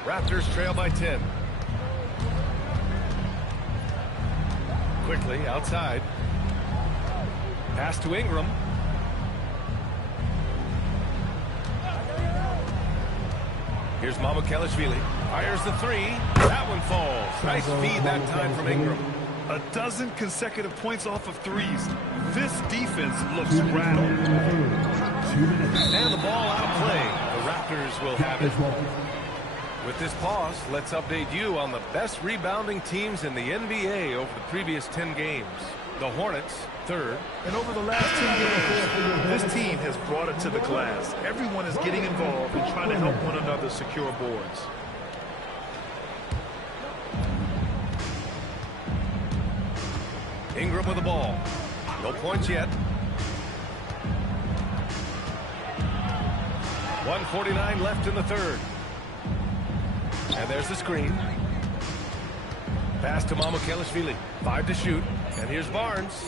Raptors trail by 10. Quickly outside. Pass to Ingram. Here's Mamukelashvili. Fires the three. That one falls. Nice feed that time from Ingram. A dozen consecutive points off of threes. This defense looks rattled. And the ball out of play. The Raptors will have it. With this pause, let's update you on the best rebounding teams in the NBA over the previous 10 games. The Hornets, third. And over the last 10 games, this team has brought it to the glass. Everyone is getting involved and trying to help one another secure boards. Ingram with the ball. No points yet. 1:49 left in the third. And there's the screen. Pass to Mamukelashvili. 5 to shoot. And here's Barnes.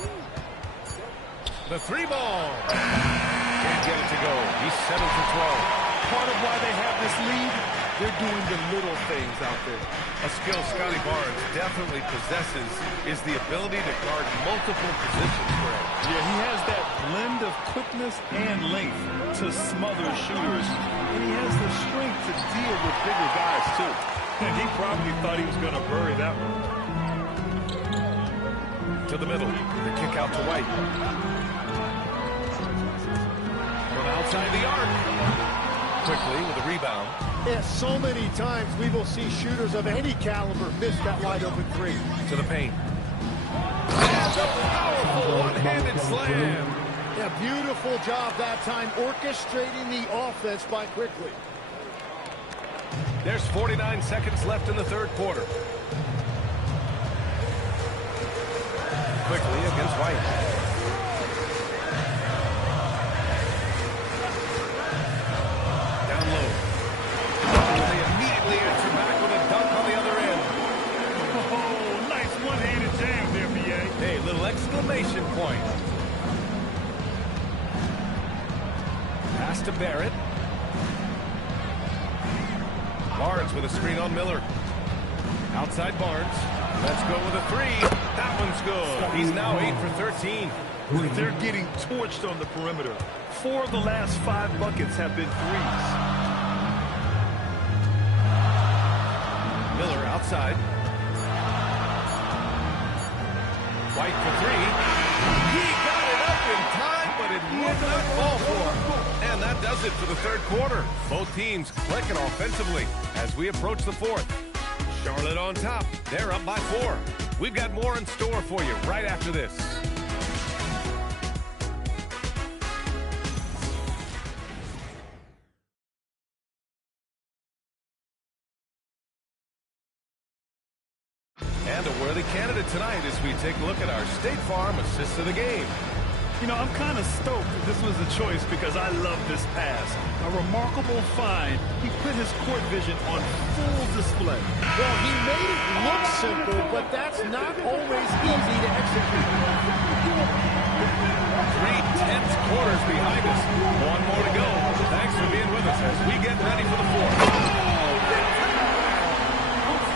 The three ball. Can't get it to go. He's 7 for 12. Part of why they have this lead, they're doing the little things out there. A skill Scotty Barnes definitely possesses is the ability to guard multiple positions for him. Yeah, he has that blend of quickness and length to smother shooters. And he has the strength to deal with bigger guys, too. And he probably thought he was going to bury that one. To the middle. The kick out to White. From outside the arc. Quickly with a rebound. Yeah, so many times we will see shooters of any caliber miss that wide open three. To the paint. That's a powerful one-handed slam. Yeah, beautiful job that time orchestrating the offense by Quickly. There's 49 seconds left in the third quarter. Quickly against White. They immediately answer back with a dunk on the other end. Oh, nice one-handed jam there, B.A. Hey, little little exclamation point. Pass to Barrett. Barnes with a screen on Miller. Outside Barnes. Let's go with a three. That one's good. He's now 8 for 13. They're getting torched on the perimeter. 4 of the last 5 buckets have been threes. Miller outside. White for three. He got it up in time, but it would not fall for him. And that does it for the third quarter. Both teams clicking offensively as we approach the fourth. Charlotte on top. They're up by 4. We've got more in store for you right after this. And a worthy candidate tonight as we take a look at our State Farm assist of the game. You know, I'm kind of stoked that this was a choice because I love this pass. A remarkable find. He put his court vision on full display. Well, he made it look simple, but that's not always easy to execute. 3 tense quarters behind us. One more to go. Thanks for being with us as we get ready for the fourth.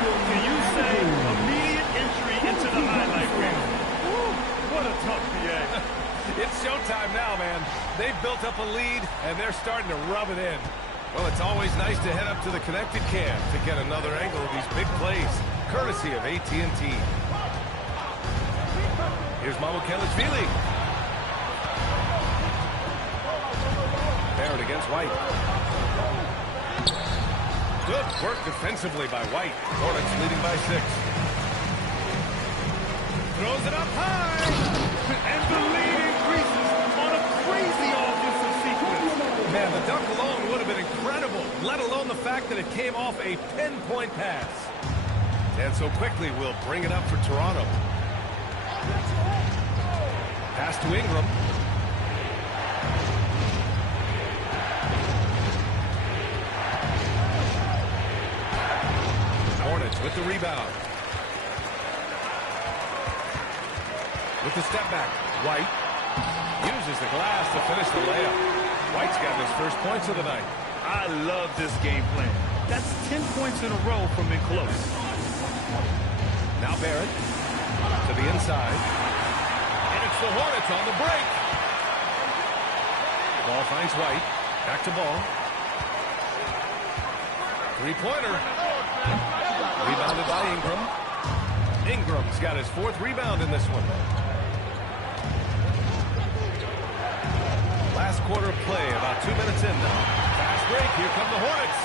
Can you say immediate entry into the highlight reel? What a tough PA. It's showtime now, man. They've built up a lead, and they're starting to rub it in. Well, it's always nice to head up to the connected cam to get another angle of these big plays, courtesy of AT&T. Here's Mamukelashvili. Barrett against White. Good work defensively by White. Hornets leading by 6. Throws it up high. And the lead increases on a crazy offensive sequence. Man, the dunk alone would have been incredible, let alone the fact that it came off a pinpoint pass. And so quickly, we'll bring it up for Toronto. Pass to Ingram. Hornets with the rebound. With the step back, White uses the glass to finish the layup. White's got his first points of the night. I love this game plan. That's 10 points in a row from in close. Now Barrett to the inside. And it's the Hornets on the break. Ball finds White. Back to ball. Three-pointer. Rebounded by Ingram. Ingram's got his 4th rebound in this one. Last quarter of play, about 2 minutes in now. Fast break, here come the Hornets.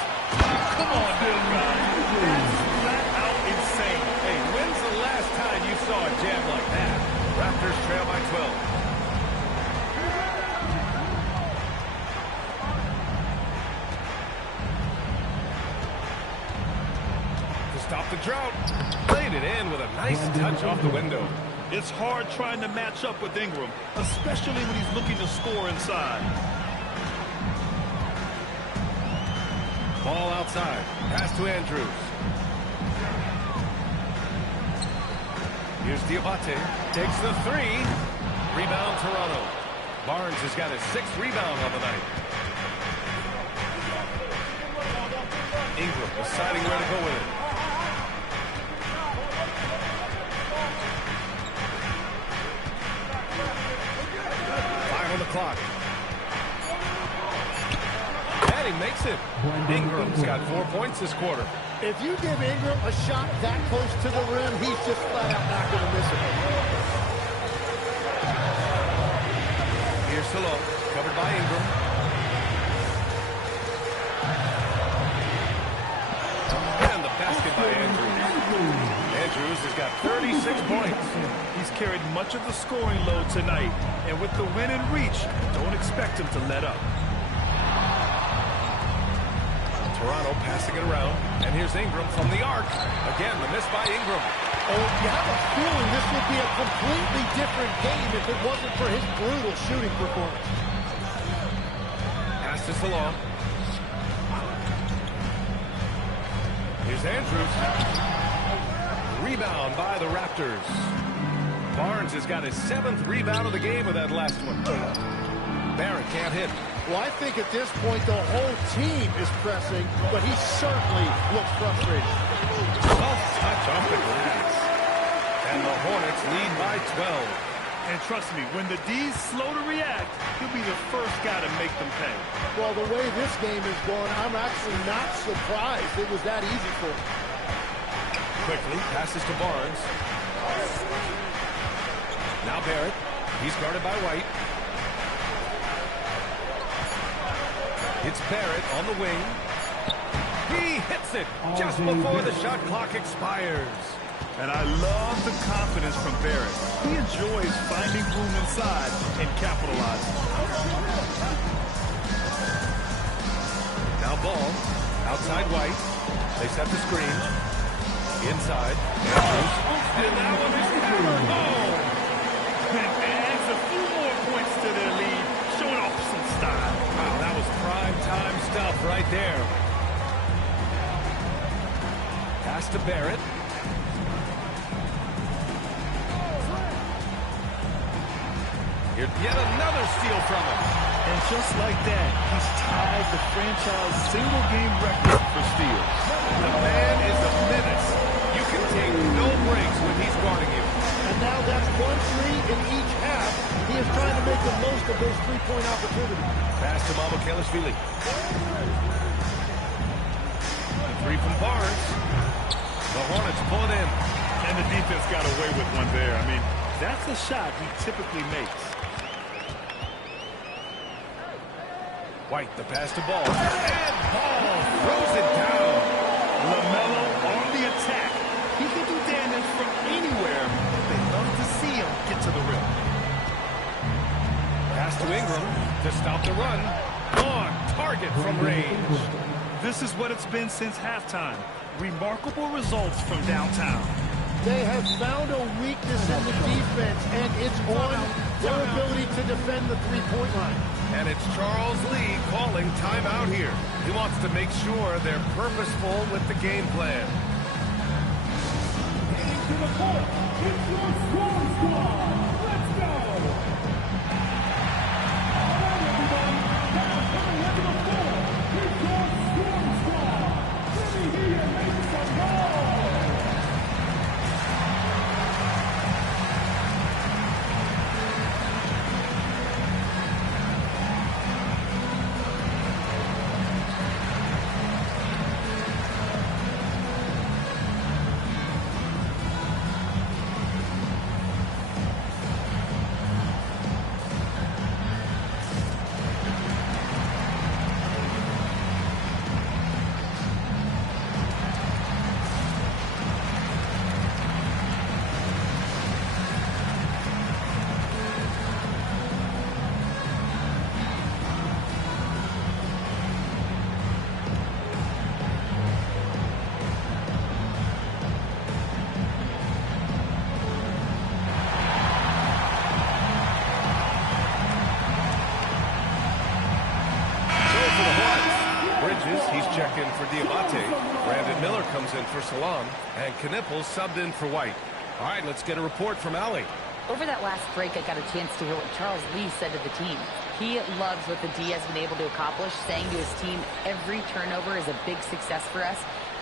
Come on, Bill guys. That's flat out insane. Hey, when's the last time you saw a jam like that? Raptors trail by 12. To stop the drought, played it in with a nice touch off the window. It's hard trying to match up with Ingram, especially when he's looking to score inside. Ball outside. Pass to Andrews. Here's Diabate. Takes the 3. Rebound Toronto. Barnes has got his 6th rebound on the night. Ingram deciding where to go with it. On the clock. And he makes it. Ingram's got 4 points this quarter. If you give Ingram a shot that close to the rim, he's just flat out not going to miss it. Here's Solo, covered by Ingram. And the basket by Andrews. Andrews has got 36 points. He's carried much of the scoring load tonight, and with the win and reach, don't expect him to let up. Toronto passing it around, and here's Ingram from the arc. Again, the miss by Ingram. Oh, you have a feeling this would be a completely different game if it wasn't for his brutal shooting performance. Pass this along. Here's Andrews. Rebound by the Raptors. Barnes has got his 7th rebound of the game with that last one. Barrett can't hit. Well, I think at this point the whole team is pressing, but he certainly looks frustrated. Tough touch off the glass. And the Hornets lead by 12. And trust me, when the D's slow to react, he'll be the first guy to make them pay. Well, the way this game is going, I'm actually not surprised it was that easy for him. Quickly passes to Barnes. Now Barrett. He's guarded by White. It's Barrett on the wing. He hits it just before the shot clock expires. And I love the confidence from Barrett. He enjoys finding room inside and capitalizing. Now Ball. Outside White. They set the screen. Inside. Andrews. And that one is hammered home. And adds a few more points to their lead, showing off some style. Wow, that was prime time stuff right there. Pass to Barrett. Here's yet another steal from him. And just like that, he's tied the franchise single-game record for steals. The man is a menace. You can take no breaks when he's guarding you. And now that's 1 3 in each half. He is trying to make the most of those three-point opportunities. Pass to Mamukelashvili. The three from Barnes. The Hornets pull it in. And the defense got away with one there. I mean, that's a shot he typically makes. White, the pass to Ball. And Ball throws it down. LaMelo on the attack. He can do damage from anywhere. They love to see him get to the rim. Pass to Ingram to stop the run. On target from range. This is what it's been since halftime. Remarkable results from downtown. They have found a weakness in the defense, and it's on their ability to defend the three-point line. And it's Charles Lee calling timeout here. He wants to make sure they're purposeful with the game plan. To the court, it's your scoring squad. Let's go. All right, everybody. Now coming into the floor, it's your scoring squad. Let me hear you make some noise. He's checked in for Diabate. Brandon Miller comes in for Salon. And Knippel subbed in for White. All right, let's get a report from Allie. Over that last break, I got a chance to hear what Charles Lee said to the team. He loves what the D has been able to accomplish, saying to his team, every turnover is a big success for us.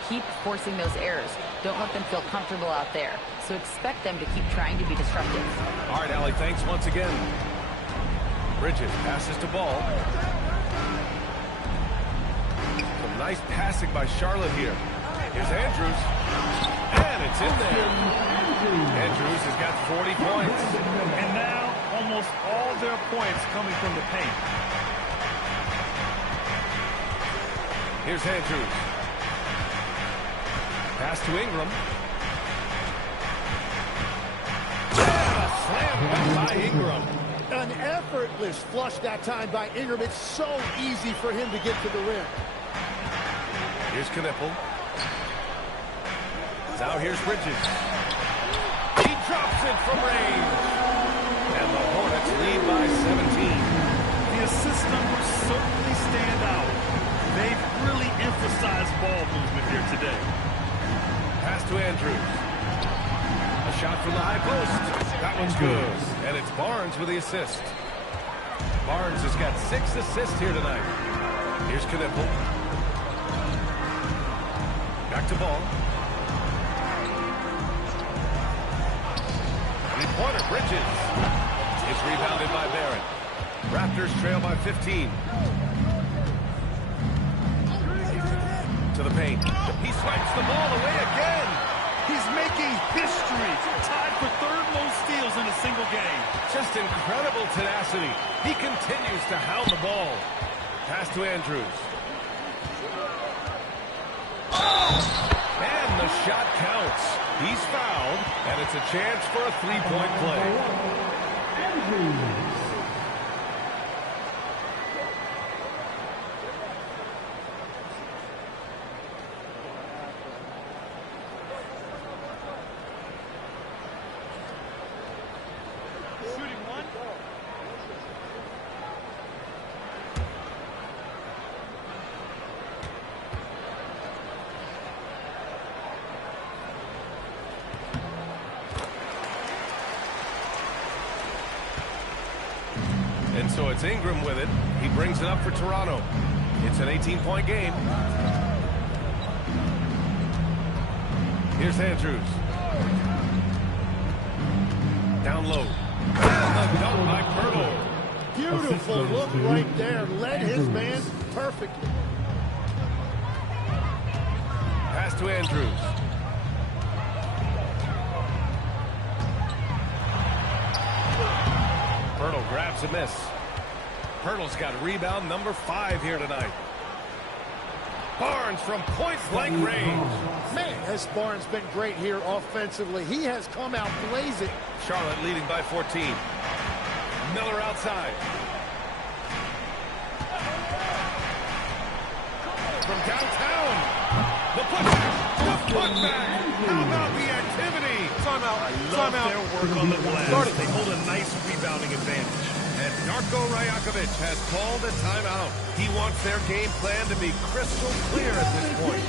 Keep forcing those errors. Don't let them feel comfortable out there. So expect them to keep trying to be disruptive. All right, Allie, thanks once again. Bridges passes to Ball. Some nice passing by Charlotte here. Here's Andrews. And it's in there. Andrews has got 40 points. And now, almost all their points coming from the paint. Here's Andrews. Pass to Ingram. Yeah, slam dunk by Ingram. An effortless flush that time by Ingram. It's so easy for him to get to the rim. Here's Knippel. Now here's Bridges. He drops it from range. And the Hornets lead by 17. The assist numbers certainly stand out. They've really emphasized ball movement here today. Pass to Andrews. A shot from the high post. That one's good. And it's Barnes with the assist. Barnes has got 6 assists here tonight. Here's Knipple. Back to ball. Three-pointer, Bridges. It's rebounded by Barrett. Raptors trail by 15. To the paint. He swipes the ball away again. He's making history. Tied for third most steals in a single game. Just incredible tenacity. He continues to hound the ball. Pass to Andrews. And the shot counts. He's fouled, and it's a chance for a three-point play. Andrews. Shooting one. And so it's Ingram with it. He brings it up for Toronto. It's an 18-point game. Here's Andrews. Down low. And the dunk by Pirtle. Beautiful look right there. Led his man perfectly. Pass to Andrews. Pirtle grabs a miss. Pirtle's got rebound number 5 here tonight. Barnes from point-blank range. Man, has Barnes been great here offensively. He has come out blazing. Charlotte leading by 14. Miller outside. From downtown. The putback. The putback. How about the activity? Timeout. I love their work on the glass. They hold a nice rebounding advantage. And Darko Rajakovic has called a timeout. He wants their game plan to be crystal clear at this point.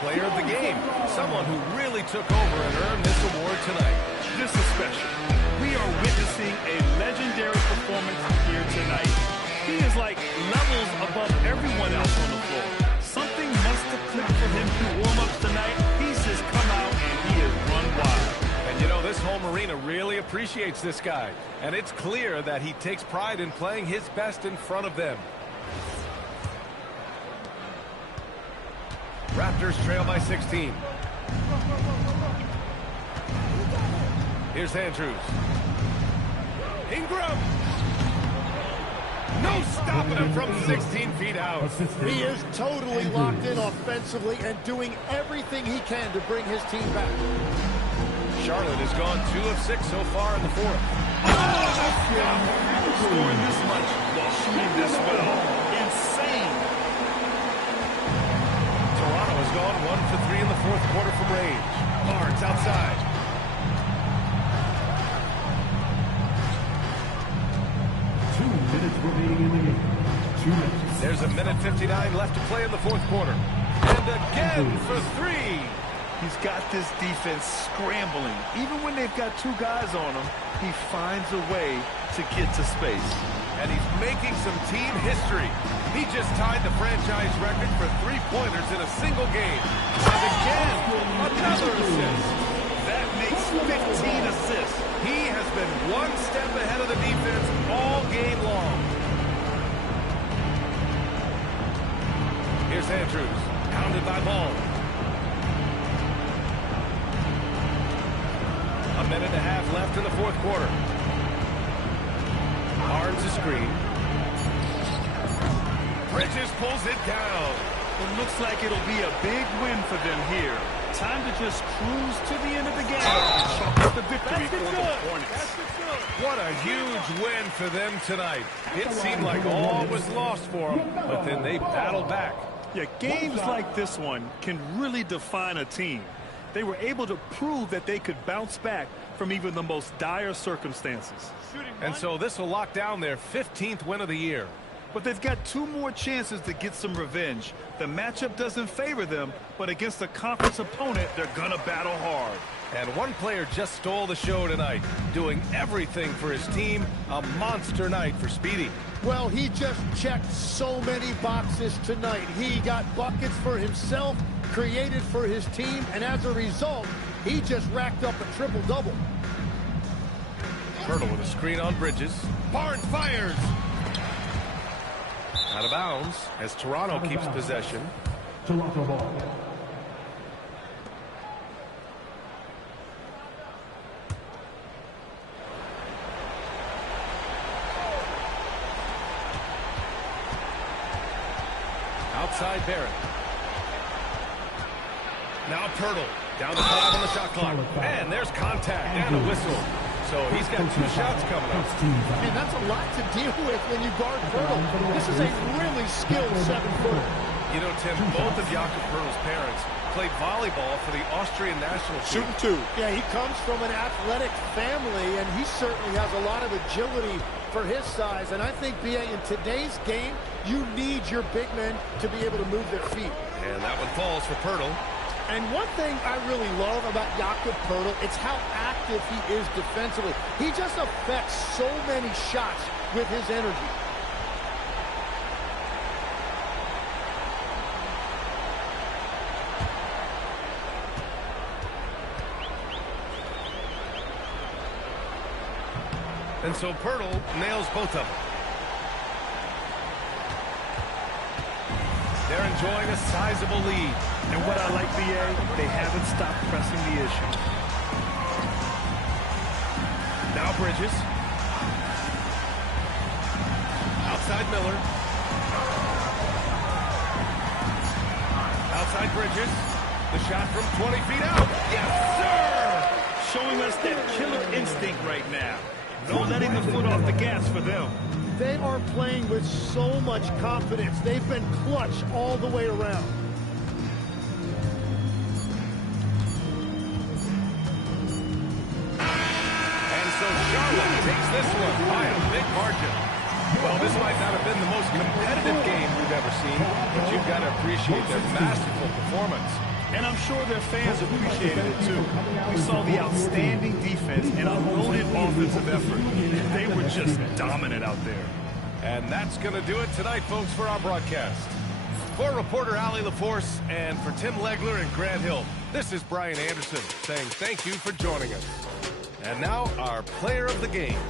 Player of the game, someone who really took over and earned this award tonight. This is special. We are witnessing a legendary performance here tonight. He is like levels above everyone else on the floor. Something must have clicked for him through warm-ups tonight. He's just come out and he has run wild. And you know, this home arena really appreciates this guy. And it's clear that he takes pride in playing his best in front of them. Raptors trail by 16. Here's Andrews. Ingram! No stopping him from 16 feet out. He is totally locked in offensively and doing everything he can to bring his team back. Charlotte has gone 2 of 6 so far in the fourth. Scoring this much while shooting this well. Insane. Toronto has gone 1 for 3 in the fourth quarter from range. Barnes outside. Remaining in the game. 2 minutes. There's a minute 59 left to play in the fourth quarter. And again for 3. He's got this defense scrambling. Even when they've got 2 guys on him, he finds a way to get to space. And he's making some team history. He just tied the franchise record for three-pointers in a single game. And again, another assist. That makes 15 assists. He has been one step ahead of the defense all game long. Here's Andrews, pounded by Ball. A minute and a half left in the fourth quarter. Barnes a screen. Bridges pulls it down. It looks like it'll be a big win for them here. Time to just cruise to the end of the game and chalk up the victory for the Hornets. What a huge win for them tonight. It seemed like all was lost for them, but then they battled back. Yeah, games like this one can really define a team. They were able to prove that they could bounce back from even the most dire circumstances. And so this will lock down their 15th win of the year. But they've got two more chances to get some revenge. The matchup doesn't favor them, but against a conference opponent, they're going to battle hard. And one player just stole the show tonight, doing everything for his team. A monster night for Speedy. Well, he just checked so many boxes tonight. He got buckets for himself, created for his team, and as a result, he just racked up a triple-double. Hurdle with a screen on Bridges. Barnes fires! Out of bounds as Toronto keeps possession. Toronto ball. Outside Barrett. Now Pirtle. Down to 5 on the shot clock. And there's contact and a whistle. So he's got 2 shots coming up. And that's a lot to deal with when you guard Pirtle. This is a really skilled 7-footer. You know, Tim, both of Jakob Pirtle's parents played volleyball for the Austrian national team. Shooting 2. Yeah, he comes from an athletic family, and he certainly has a lot of agility for his size. And I think, B.A., in today's game, you need your big men to be able to move their feet. And that one falls for Pirtle. And one thing I really love about Jakob Pirtle, it's how active he is defensively. He just affects so many shots with his energy. And so Pirtle nails both of them. They're enjoying a sizable lead. And what I like, B.A., they haven't stopped pressing the issue. Now Bridges. Outside Miller. Outside Bridges. The shot from 20 feet out. Yes, sir! Showing us that killer instinct right now. No letting the foot off the gas for them. They are playing with so much confidence. They've been clutch all the way around. And so Charlotte takes this one by a big margin. Well, this might not have been the most competitive game we've ever seen, but you've got to appreciate their masterful performance. And I'm sure their fans appreciated it, too. We saw the outstanding defense and unloaded offensive effort. They were just dominant out there. And that's going to do it tonight, folks, for our broadcast. For reporter Allie LaForce and for Tim Legler and Grant Hill, this is Brian Anderson saying thank you for joining us. And now, our player of the game.